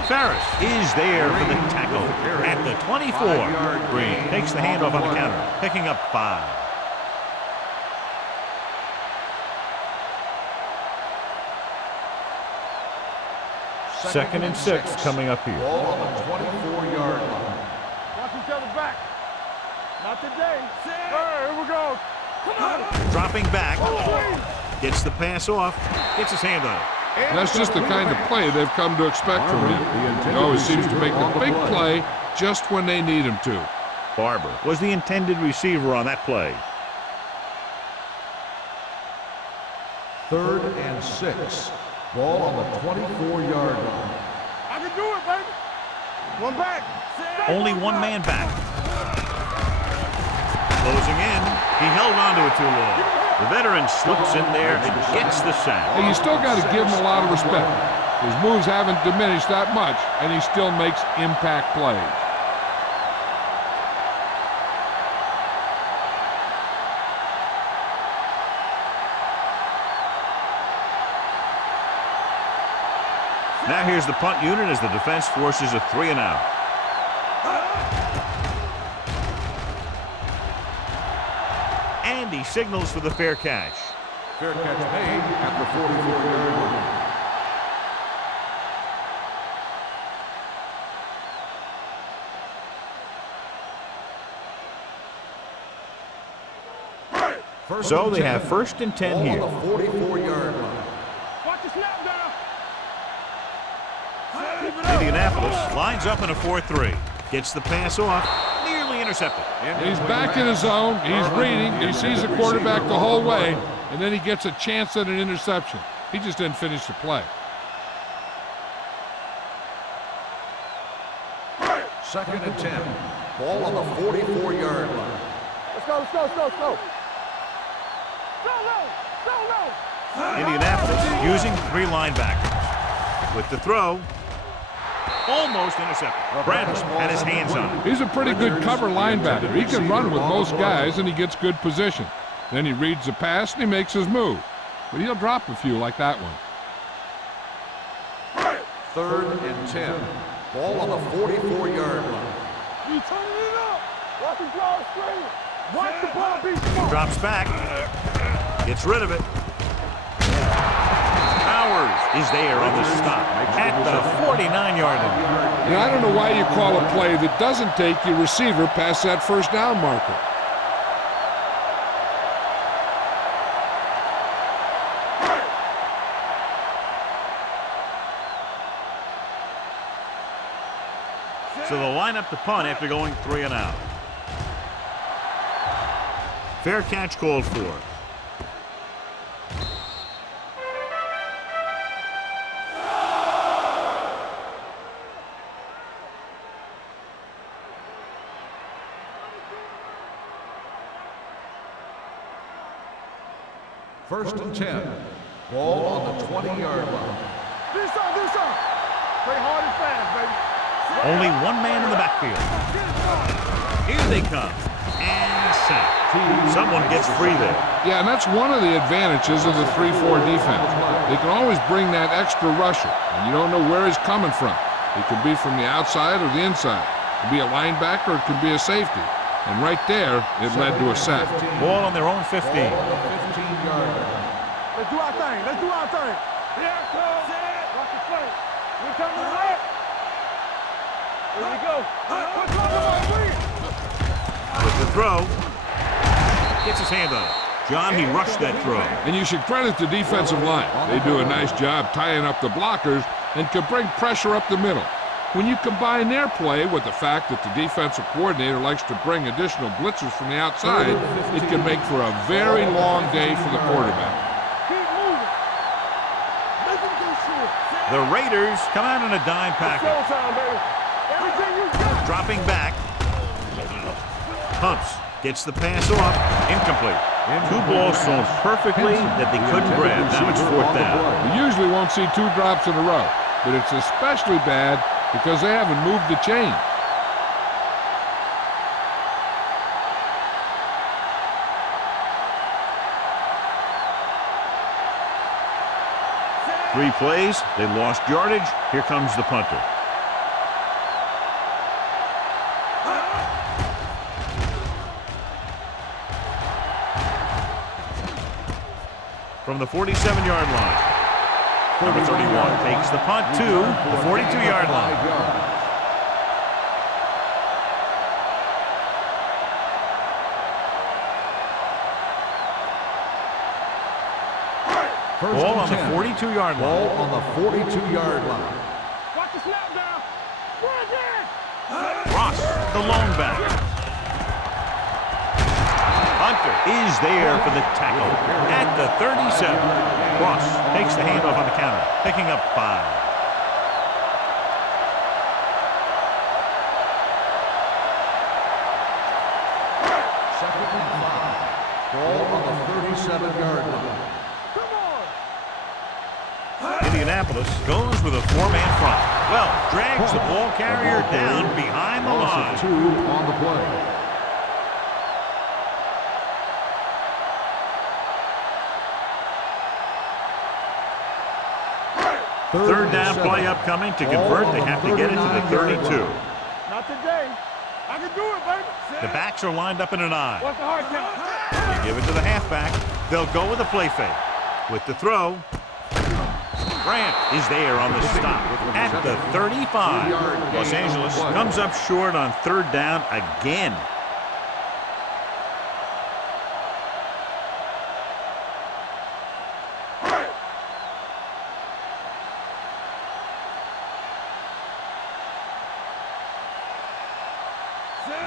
Ferris is there for the tackle at the 24. Green takes the handoff on the counter, picking up 5. Second and 6 coming up here. Ball on the 24-yard line. Watch each other back. Not today. All right, here we go. Come on. Dropping back. Gets the pass off. Gets his hand on it. That's just the kind of play they've come to expect from him. He always seems to make the big play just when they need him to. Barber was the intended receiver on that play. 3rd and 6. Ball on the 24-yard line. I can do it, baby. One back. Only one man back. Closing in. He held on to it too long. The veteran slips in there and gets the sack. And you still got to give him a lot of respect. His moves haven't diminished that much, and he still makes impact plays. Now here's the punt unit as the defense forces a 3 and out. And he signals for the fair catch. Fair catch made at the 44-yard line. So they have first and 10 here. On the 44-yard line. Watch the snap down. Indianapolis lines up in a 4-3. Gets the pass off. Nearly intercepted. He's back in his zone. He's reading. He sees the quarterback the whole way, and then he gets a chance at an interception. He just didn't finish the play. 2nd and 10. Ball on the 44-yard line. Indianapolis using 3 linebackers. With the throw, almost intercepted. Bradley had his hands on it. He's a pretty good cover linebacker. He can run with most guys, and he gets good position. Then he reads the pass, and he makes his move. But he'll drop a few like that one. 3rd and 10. Ball on the 44-yard line. You turning it up. Watch the ball straight. Watch the ball be smart. Drops back. Gets rid of it. Powers is there on the stop at the 49-yard line. Now, I don't know why you call a play that doesn't take your receiver past that first down marker. So they'll line up the punt after going 3 and out. Fair catch called for. First and 10. Ball on the 20-yard line. Do something. Play hard and fast, baby. Only one man in the backfield. Here they come. And sack. Someone gets free there. Yeah, and that's one of the advantages of the 3-4 defense. They can always bring that extra rusher, and you don't know where he's coming from. It could be from the outside or the inside. It could be a linebacker, or it could be a safety. And right there, it led to a sack. Ball on their own 15. Ball on the 15-yard line. Let's do our thing. Yeah, coach. Watch the play. We come to the left. Here we go. What's wrong with my wing? With the throw. Gets his hand on it. John, he rushed that throw. And you should credit the defensive line. They do a nice job tying up the blockers and can bring pressure up the middle. When you combine their play with the fact that the defensive coordinator likes to bring additional blitzers from the outside, it can make for a very long day for the quarterback. Keep moving. Listen to this shit. The Raiders come out in a dime package. Showtime, baby. Everything you got. Dropping back. Pumps. Gets the pass off. Incomplete. 2 balls thrown perfectly that they couldn't grab. Now it's 4th down. You usually won't see 2 drops in a row, but it's especially bad because they haven't moved the chain. Three plays. They lost yardage. Here comes the punter. From the 47-yard line. Number 31 takes the punt to the 42-yard line. Ball on the 42-yard line. Ball on the 42-yard line. Watch the snap down. Run again. Ross, the lone back. Hunter is there for the tackle at the 37. Ross takes the handoff on the counter, picking up 5. Second and 5. Ball on the 37-yard line. Indianapolis goes with a 4-man front. Well, drags the ball carrier down behind the line. 2 on the play. Third down play upcoming. To convert, they have to get it to the 32. Not today. I can do it, baby. The backs are lined up in an I. What's the hard count? They give it to the halfback. They'll go with a play fake. With the throw, Grant is there on the stop at the 35. Los Angeles comes up short on 3rd down again.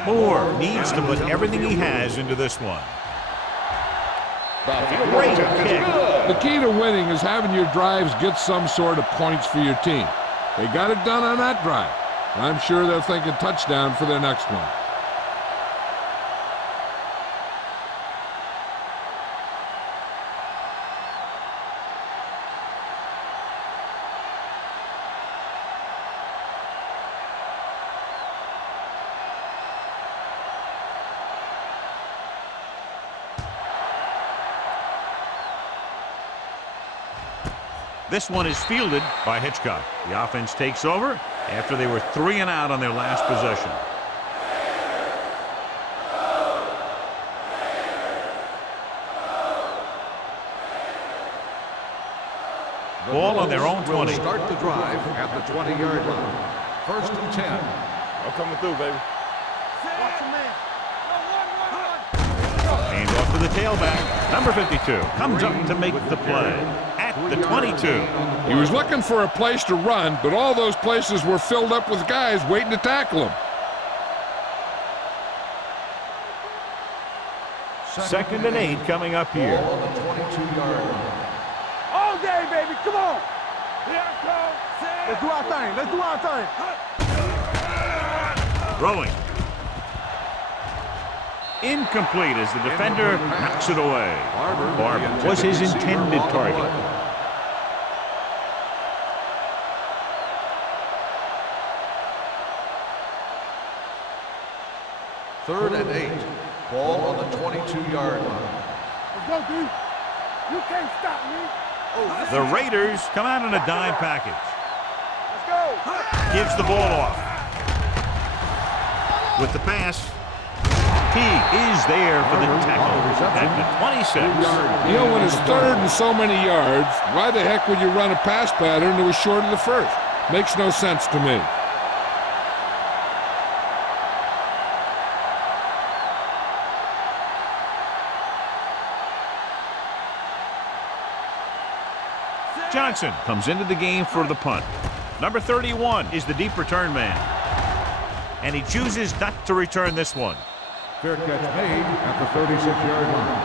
Moore needs to put everything he has into this one. Great kick. The key to winning is having your drives get some sort of points for your team. They got it done on that drive. I'm sure they're thinking touchdown for their next one. This one is fielded by Hitchcock. The offense takes over after they were 3 and out on their last possession. Ball on their own 20. Will start the drive at the 20-yard line. First and 10. I'm coming through, baby. Watch your man. Hand off to the tailback. Number 52 comes up to make the play at the 22. He was looking for a place to run, but all those places were filled up with guys waiting to tackle him. Second and 8 coming up here. Ball on the 22-yard line. All day, baby. Come on. Here I come. Let's do our thing. Let's do our thing. Throwing. Incomplete as the defender knocks it away. Barber was his intended target. Third and 8. Ball on the 22-yard line. Let's go, D. You can't stop me. The Raiders come out in a dime package. Let's go. Gives the ball off. With the pass, he is there for the tackle at the 26. You know, when it's third and so many yards, why the heck would you run a pass pattern that was short of the first? Makes no sense to me. Johnson comes into the game for the punt. Number 31 is the deep return man. And he chooses not to return this one. Fair catch made at the 36-yard line.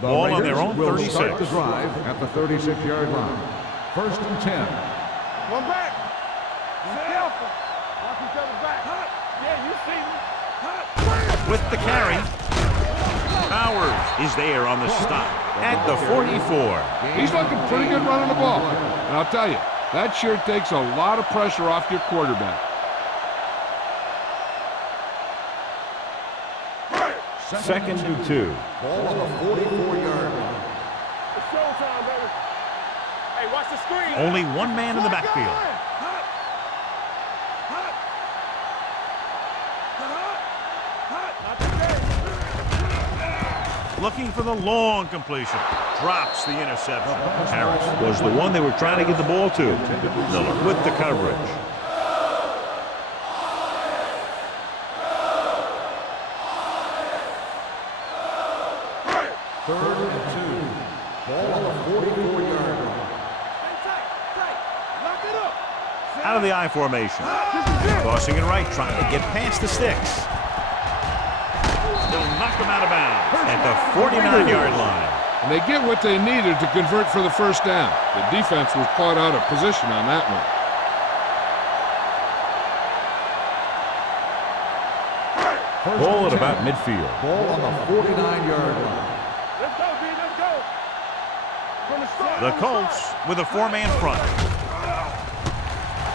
Ball on their own will 36. Start the drive at the 36-yard line. First and 10. One back. Be careful. Watch each other back. Yeah, you see me. With the carry, Powers is there on the stop at the 44. He's looking pretty good running the ball. And I'll tell you, that sure takes a lot of pressure off your quarterback. Second and 2. Ball on the 44-yard line. It's showtime, baby. Hey, watch the screen. Only one man in the backfield. Looking for the long completion. Drops the interception. Harris was the one they were trying to get the ball to. Miller with the coverage. Third and 2. Ball on the 44-yard line. Lock it up. Out of the I formation. Crossing it right, trying to get past the sticks. They'll knock him out of bounds at the 49-yard line. And they get what they needed to convert for the first down. The defense was caught out of position on that one. Ball at about midfield. Ball on the 49-yard line. Let's go, D. Let's go. From the start. The Colts with a 4-man front.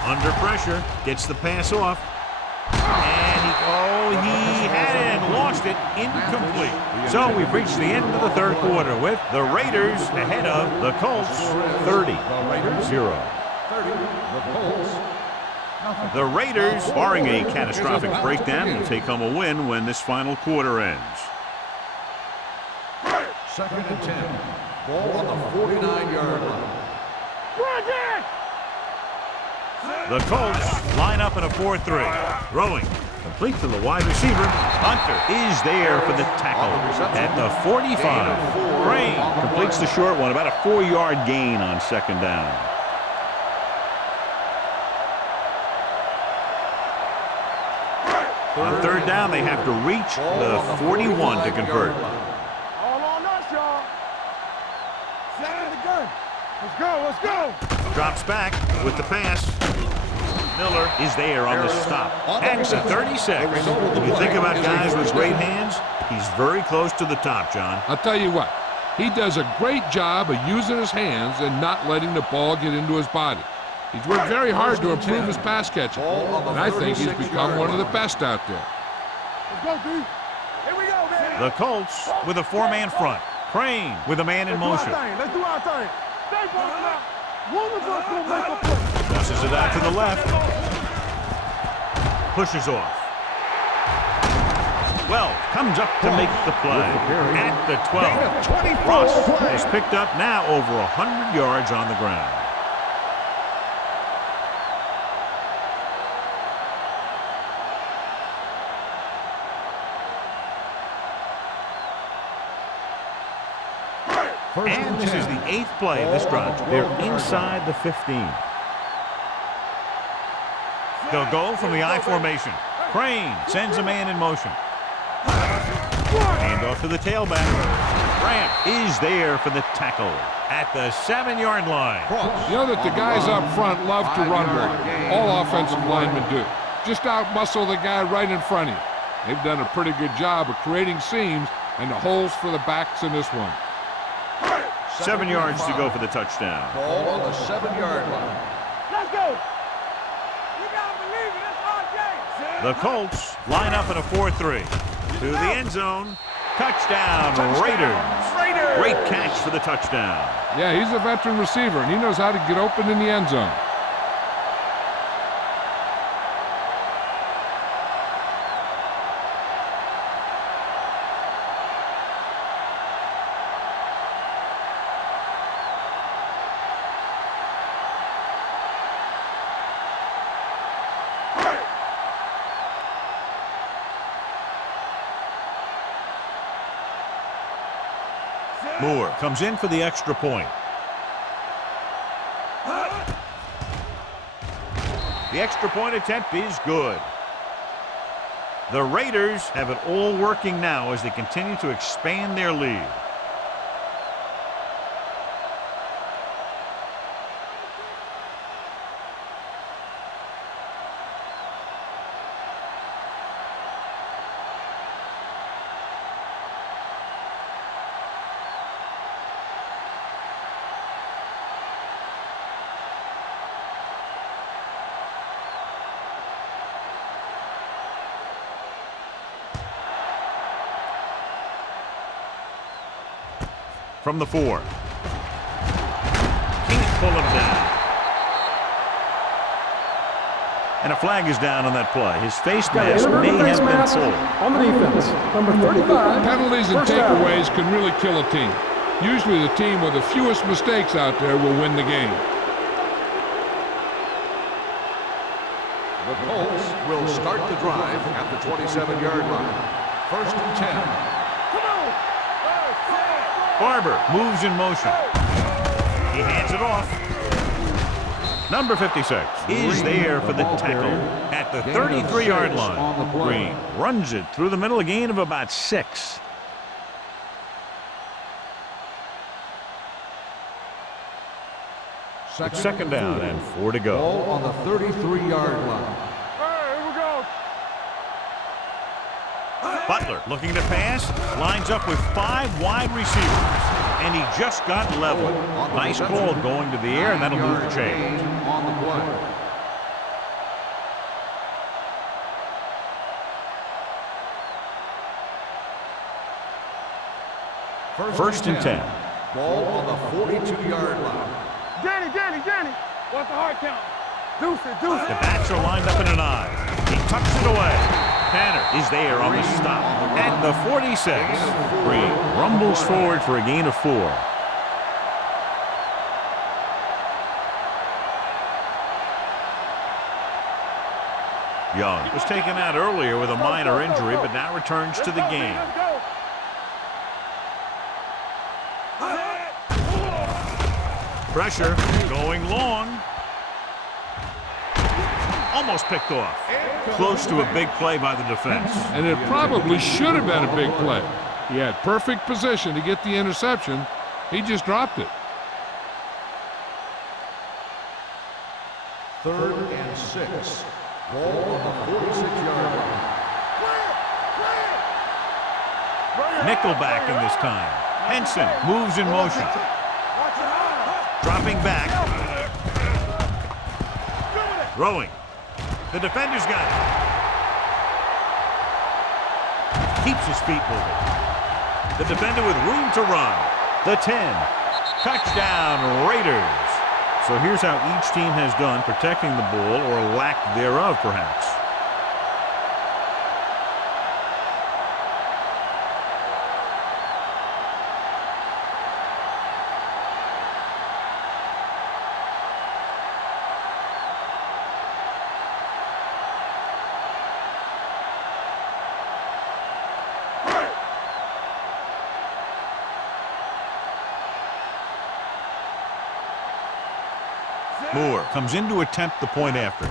Under pressure, gets the pass off. And he had it and lost it, incomplete. So we've reached the end of the third quarter with the Raiders ahead of the Colts 30-0. The Raiders, barring a catastrophic breakdown, will take home a win when this final quarter ends. Second and 10. Ball on the 49-yard line. The Colts line up in a 4-3. Throwing. Complete to the wide receiver. Hunter is there for the tackle at the 45. Crane completes the short one, about a 4-yard gain on second down. On third down, they have to reach the 41 to convert. All on us, y'all. Second the gun. Let's go, let's go. Drops back with the pass. Miller is there on the stop at the 36. When you think about guys with great hands, he's very close to the top, John. I'll tell you what, he does a great job of using his hands and not letting the ball get into his body. He's worked very hard to improve his pass catching, and I think he's become one of the best out there. Let's go, D. Here we go, man. The Colts with a four-man front. Crane with a man in motion. Let's do our thing. Stay ball now. One of us will make a play. Tosses it out to the left. Pushes off. Well, comes up to make the play. At the 12. Ross is picked up now over 100 yards on the ground. And this is the 8th play of this drive. They're inside the 15. They'll go from the I formation. Crane sends a man in motion. Hand off to the tailback. Grant is there for the tackle at the 7-yard line. You know that the guys up front love to run block. All offensive linemen do. Just out-muscle the guy right in front of you. They've done a pretty good job of creating seams and the holes for the backs in this one. 7 yards to go for the touchdown. Ball on the 7-yard line. Let's go. You gotta believe it. It's RJ. The Colts line up in a 4-3. To the end zone. Touchdown, Raiders. Great catch for the touchdown. Yeah, he's a veteran receiver, and he knows how to get open in the end zone. Moore comes in for the extra point. The extra point attempt is good. The Raiders have it all working now as they continue to expand their lead. From the 4. Can't pull him down. And a flag is down on that play. His face mask may have been pulled. On the defense, number 35. Penalties and First down. takeaways can really kill a team. Usually the team with the fewest mistakes out there will win the game. The Colts will start the drive at the 27-yard line. First and 10. Barber moves in motion. He hands it off. Number 56 is there for the tackle at the 33-yard line. Green runs it through the middle, a gain of about 6. It's second down and 4 to go. Ball on the 33-yard line. Here we go. Butler looking to pass, lines up with 5 wide receivers, and he just got leveled. Nice call going to the air, and that'll move the chains. On the play. First and 10. Ball on the 42-yard line. Danny. What's the hard count? Deuce it. The backs are lined up in an I. He tucks it away. Tanner is there on the stop at the 46. Green rumbles forward for a gain of 4. Young was taken out earlier with a minor injury, but now returns to the game. Let's go. Pressure going long. Almost picked off. Close to a big play by the defense. And it probably should have been a big play. He had perfect position to get the interception. He just dropped it. Third and 6. Ball on the 46-yard line. Nickelback in this time. Henson moves in motion. Dropping back. Throwing. The defender's got it. Keeps his feet moving. The defender with room to run. The 10. Touchdown, Raiders. So here's how each team has done protecting the ball, or lack thereof, perhaps. Moore comes in to attempt the point after.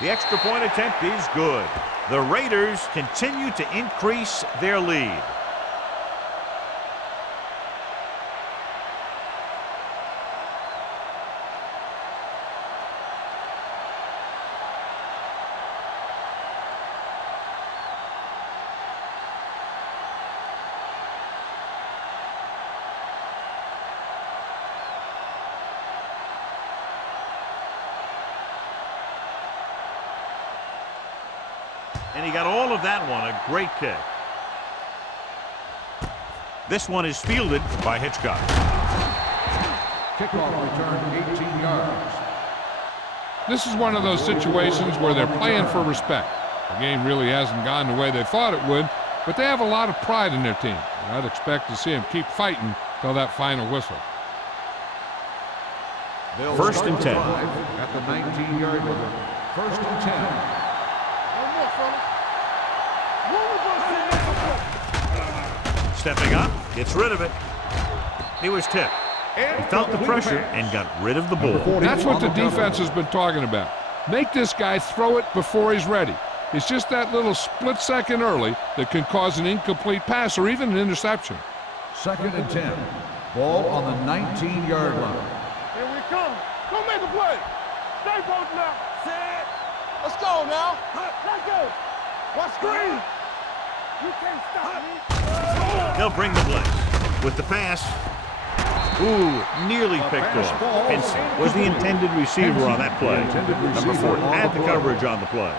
The extra point attempt is good. The Raiders continue to increase their lead. And he got all of that one. A great kick. This one is fielded by Hitchcock. Kickoff return 18 yards. This is one of those situations where they're playing for respect. The game really hasn't gone the way they thought it would, but they have a lot of pride in their team. And I'd expect to see them keep fighting till that final whistle. They'll First start and the 10. drive at the 19-yard line. First and 10. Stepping up, gets rid of it. He was tipped. He felt the pressure and got rid of the ball. That's what the defense has been talking about. Make this guy throw it before he's ready. It's just that little split second early that can cause an incomplete pass or even an interception. Second and 10. Ball on the 19-yard line. Here we come. Go make a play. Stay both now. Set. Let's go now. Let's go. Watch screen. You can't stop me. They'll bring the blitz. With the pass. Ooh, nearly picked off. Henson was the intended receiver on that play. Number 4 had the coverage on the play.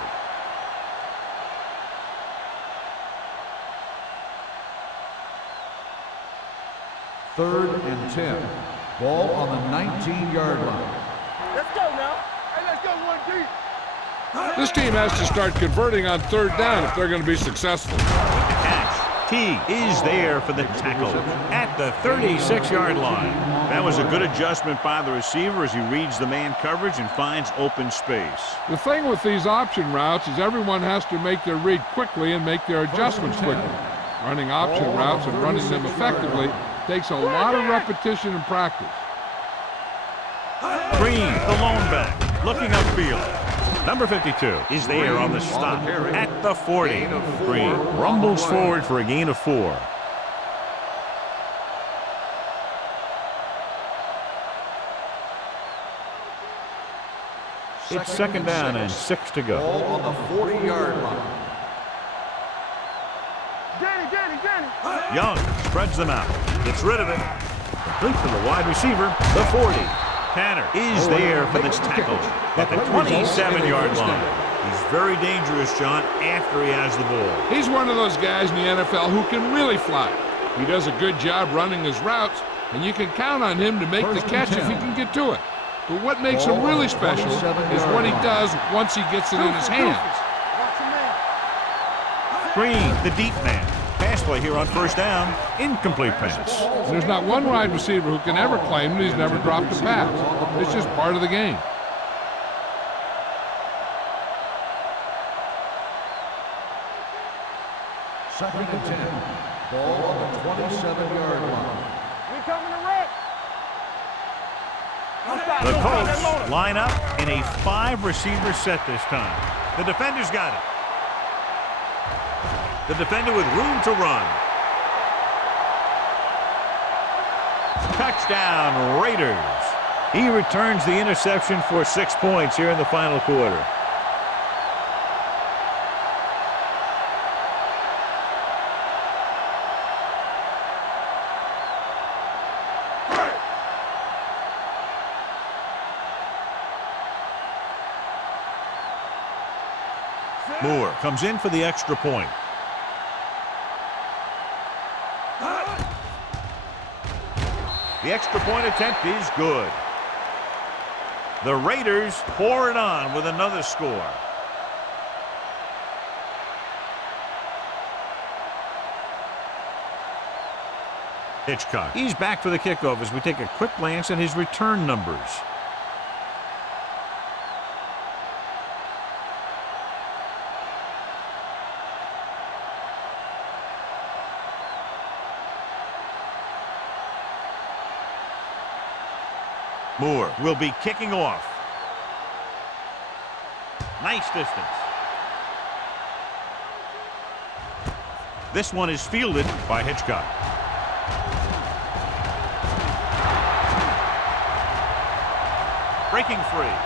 Third and 10. Ball on the 19-yard line. Let's go now. Hey, let's go one deep. This team has to start converting on third down if they're going to be successful. Catch. T is there for the tackle at the 36-yard line. That was a good adjustment by the receiver as he reads the man coverage and finds open space. The thing with these option routes is everyone has to make their read quickly and make their adjustments quickly. Running option routes and running them effectively takes a lot of repetition and practice. Green, the lone back, looking upfield. Number 52 is there on the stop at the 40. Green rumbles forward for a gain of 4. It's second down and 6 to go. Ball on the 40-yard line. Danny. Young spreads them out, gets rid of it, complete to the wide receiver, the 40. Tanner is there for this tackle at the 27-yard line. He's very dangerous, John, after he has the ball. He's one of those guys in the NFL who can really fly. He does a good job running his routes, and you can count on him to make the catch if he can get to it. But what makes him really special is what he does once he gets it in his hands. Green, the deep man. Pass play here on first down. Incomplete pass. There's not one wide receiver who can ever claim that he's never dropped a pass. It's just part of the game. Second and 10. Ball on the 27-yard line. We coming to wreck. The Colts line up in a 5-receiver set this time. The defender's got it. The defender with room to run. Touchdown, Raiders. He returns the interception for 6 points here in the final quarter. Moore comes in for the extra point. The extra point attempt is good. The Raiders pour it on with another score. Hitchcock. He's back for the kickoff as we take a quick glance at his return numbers. Moore will be kicking off. Nice distance. This one is fielded by Hitchcock. Breaking free.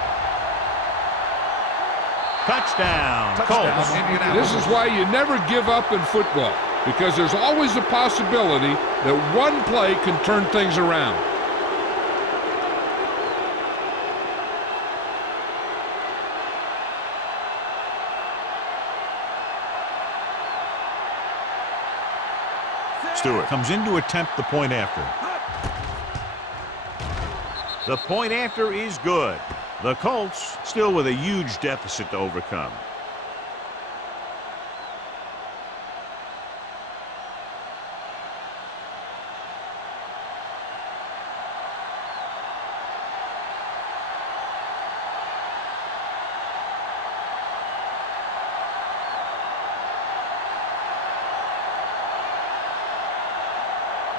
Touchdown, Colts. This is why you never give up in football, because there's always a possibility that one play can turn things around. Stewart comes in to attempt the point after. The point after is good. The Colts still with a huge deficit to overcome.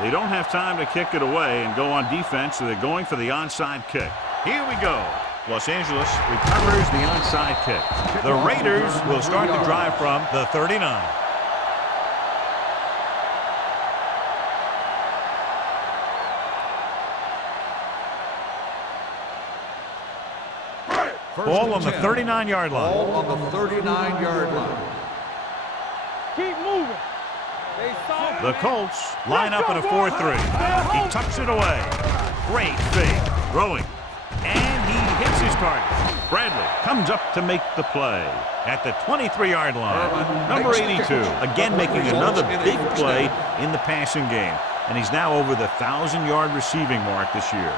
They don't have time to kick it away and go on defense, so they're going for the onside kick. Here we go. Los Angeles recovers the onside kick. The Raiders will start the drive from the 39. Ball on the 39-yard line. Ball on the 39-yard line. Keep moving. The Colts line up in a 4-3. He tucks it away. Great fake. Throwing. And he hits his target. Bradley comes up to make the play at the 23-yard line. Number 82. Again making another big play in the passing game. And he's now over the 1,000-yard receiving mark this year.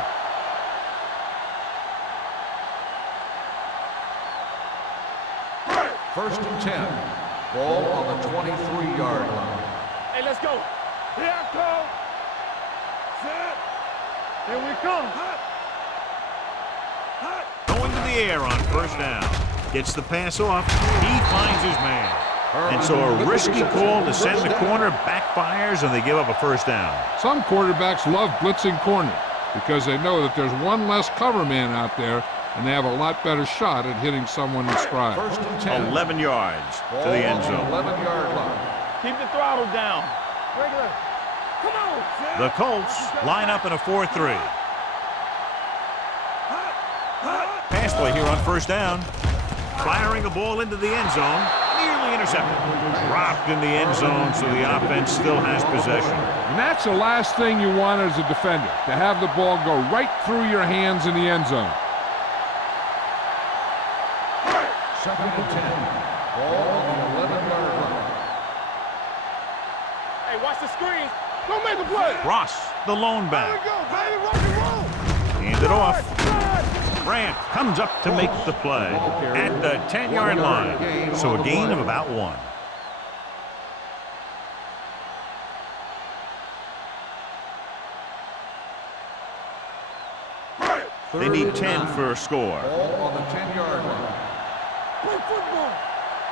First and 10. Ball on the 23-yard line. Hey, let's go. Here I come. Set. Here we come. Going to the air on first down. Gets the pass off. He finds his man. And so a risky call to send the corner backfires, and they give up a first down. Some quarterbacks love blitzing corner because they know that there's one less cover man out there, and they have a lot better shot at hitting someone in stride. First and 10. 11 yards to the end zone. 11-yard line. Keep the throttle down. Regular. Come on. The Colts line up in a 4-3. Pass play here on first down. Firing a ball into the end zone. Nearly intercepted. Dropped in the end zone, so the offense still has possession. And that's the last thing you want as a defender, to have the ball go right through your hands in the end zone. Second and 10. Ball on the 11-yard line. Hey, watch the screen. Don't make a play. Ross, the lone There back. we go, baby. Rock and roll. Hand it off. Brandt comes up to make the play at the 10-yard line. So a gain of about 1. They need 10 for a score. Ball on the 10-yard line. Play football.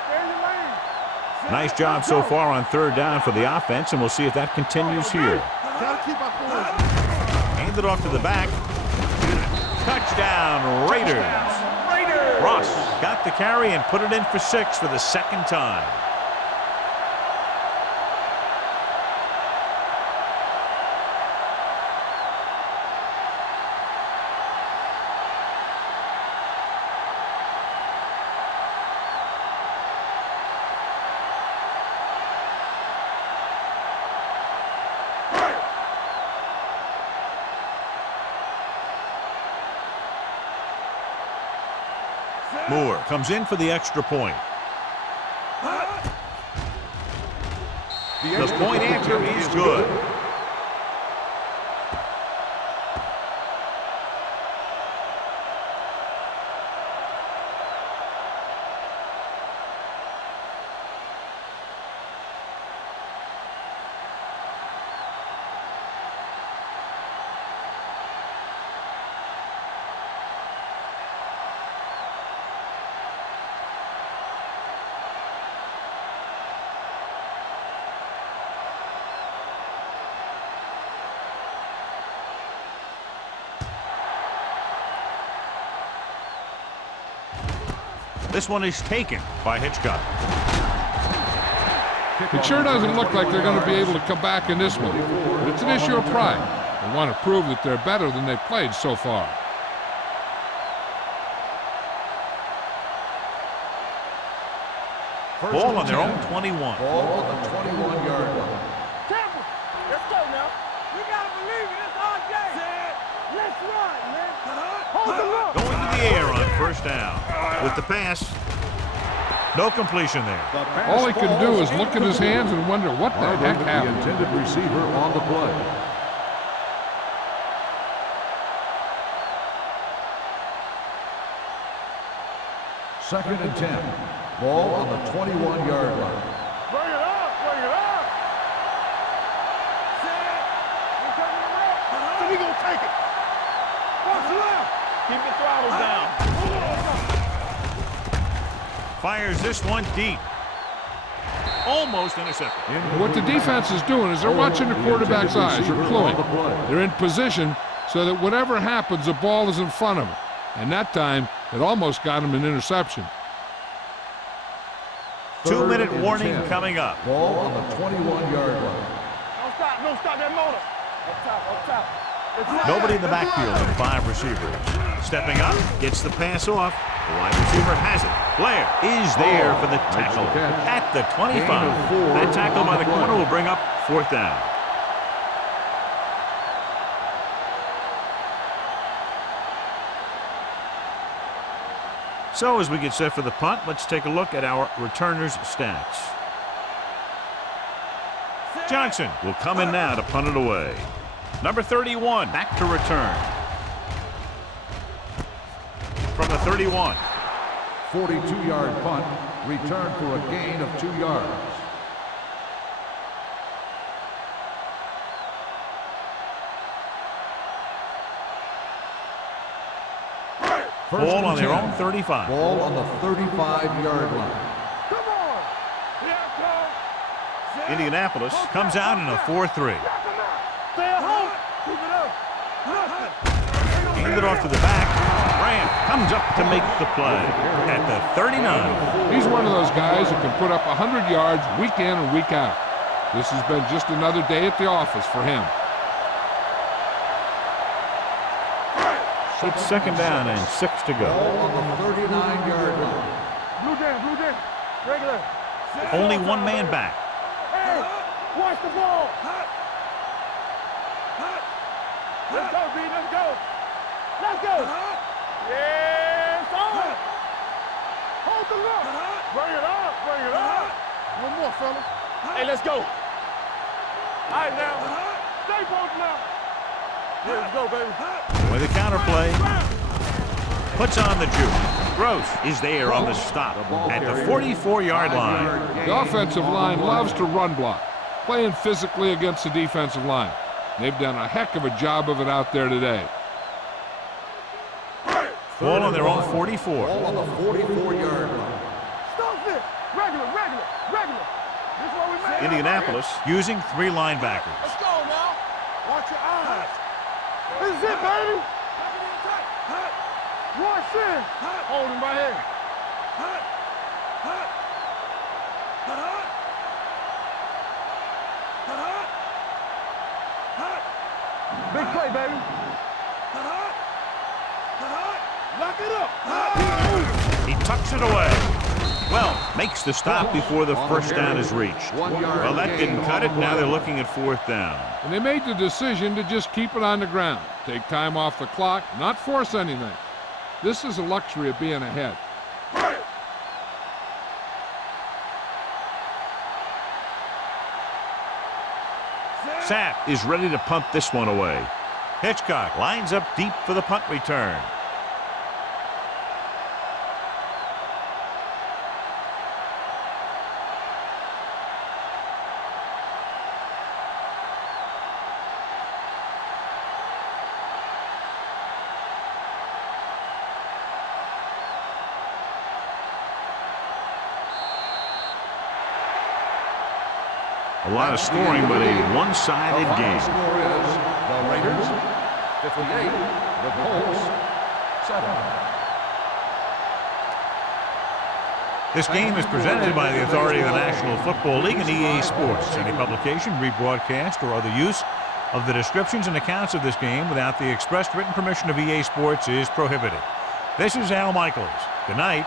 Stay in your lane. Nice job so far on third down for the offense, and we'll see if that continues here. Gotta keep our forward. Hand it off to the back. Touchdown, Raiders. Ross got the carry and put it in for 6 for the second time. Moore comes in for the extra point. The point after is good. This one is taken by Hitchcock. It sure doesn't look like they're going to be able to come back in this one. But it's an issue of pride. They want to prove that they're better than they've played so far. Ball on their own 21. Ball on the 21-yard line. Temple, let's go now. You got to believe it. It's our game. Let's run, man. Hold the look. Going to the air on first down. With the pass. No completion there. All he can do is look at his hands and wonder what the heck The happened. intended receiver on the play. Second and 10. Ball on the 21-yard line. Bring it up. Bring it up. We're coming around. So we going to take it. Watch left. Keep the throttle down. Fires this one deep. Almost intercepted. What the defense is doing is they're watching the quarterback's eyes. They're cluing. They're in position so that whatever happens, the ball is in front of them. And that time, it almost got him an interception. 2-minute warning coming up. Ball on the 21-yard line. Don't stop that motor. Up top, up top. Nobody in the backfield and 5 receivers. Stepping up, gets the pass off. The wide receiver has it. Blair is there for the tackle at the 25. That tackle by the corner will bring up 4th down. So as we get set for the punt, let's take a look at our returners' stats. Johnson will come in now to punt it away. Number 31 back to return. From the 31. 42-yard punt, return for a gain of 2 yards. Ball on their own 35. Ball on the 35-yard line. Come on. Here it comes. Indianapolis comes out in a 4-3. Stay at home. Keep it up. Nothing. Hand it off to the back. Grant comes up to make the play at the 39. He's one of those guys who can put up 100 yards week in and week out. This has been just another day at the office for him. It's 2nd down and 6 to go. Ball on the 39-yard line. Blue down. Regular. Only one man back. Hey, watch the ball. Let's go, B. Let's go. Let's go. Yes, on. Hold the look. Bring it up. Bring it up. One more, fellas. Hey, let's go. All right, now. Stay posted now. Yeah, let's go, baby. With a counter play. Puts on the juke. Gross is there on the stop at the 44-yard line. The offensive line loves to run block, playing physically against the defensive line. They've done a heck of a job of it out there today. Ball on their own 44. Ball on the 44-yard line. Stop it. Regular. This is what we made. Indianapolis using 3 linebackers. Let's go now. Watch your eyes. This is it, baby. Watch it. Hold him right here. Big play, baby. Lock it up. He tucks it away. Well, makes the stop before the first down is reached. Well, that didn't cut it. Now they're looking at 4th down. And they made the decision to just keep it on the ground, take time off the clock, not force anything. This is a luxury of being ahead. Sapp is ready to punt this one away. Hitchcock lines up deep for the punt return. A lot of scoring, but a one-sided game. The score is the Raiders 58, the Colts 7. This game is presented by the authority of the National Football League and EA Sports. Any publication, rebroadcast, or other use of the descriptions and accounts of this game without the expressed written permission of EA Sports is prohibited. This is Al Michaels. Good night.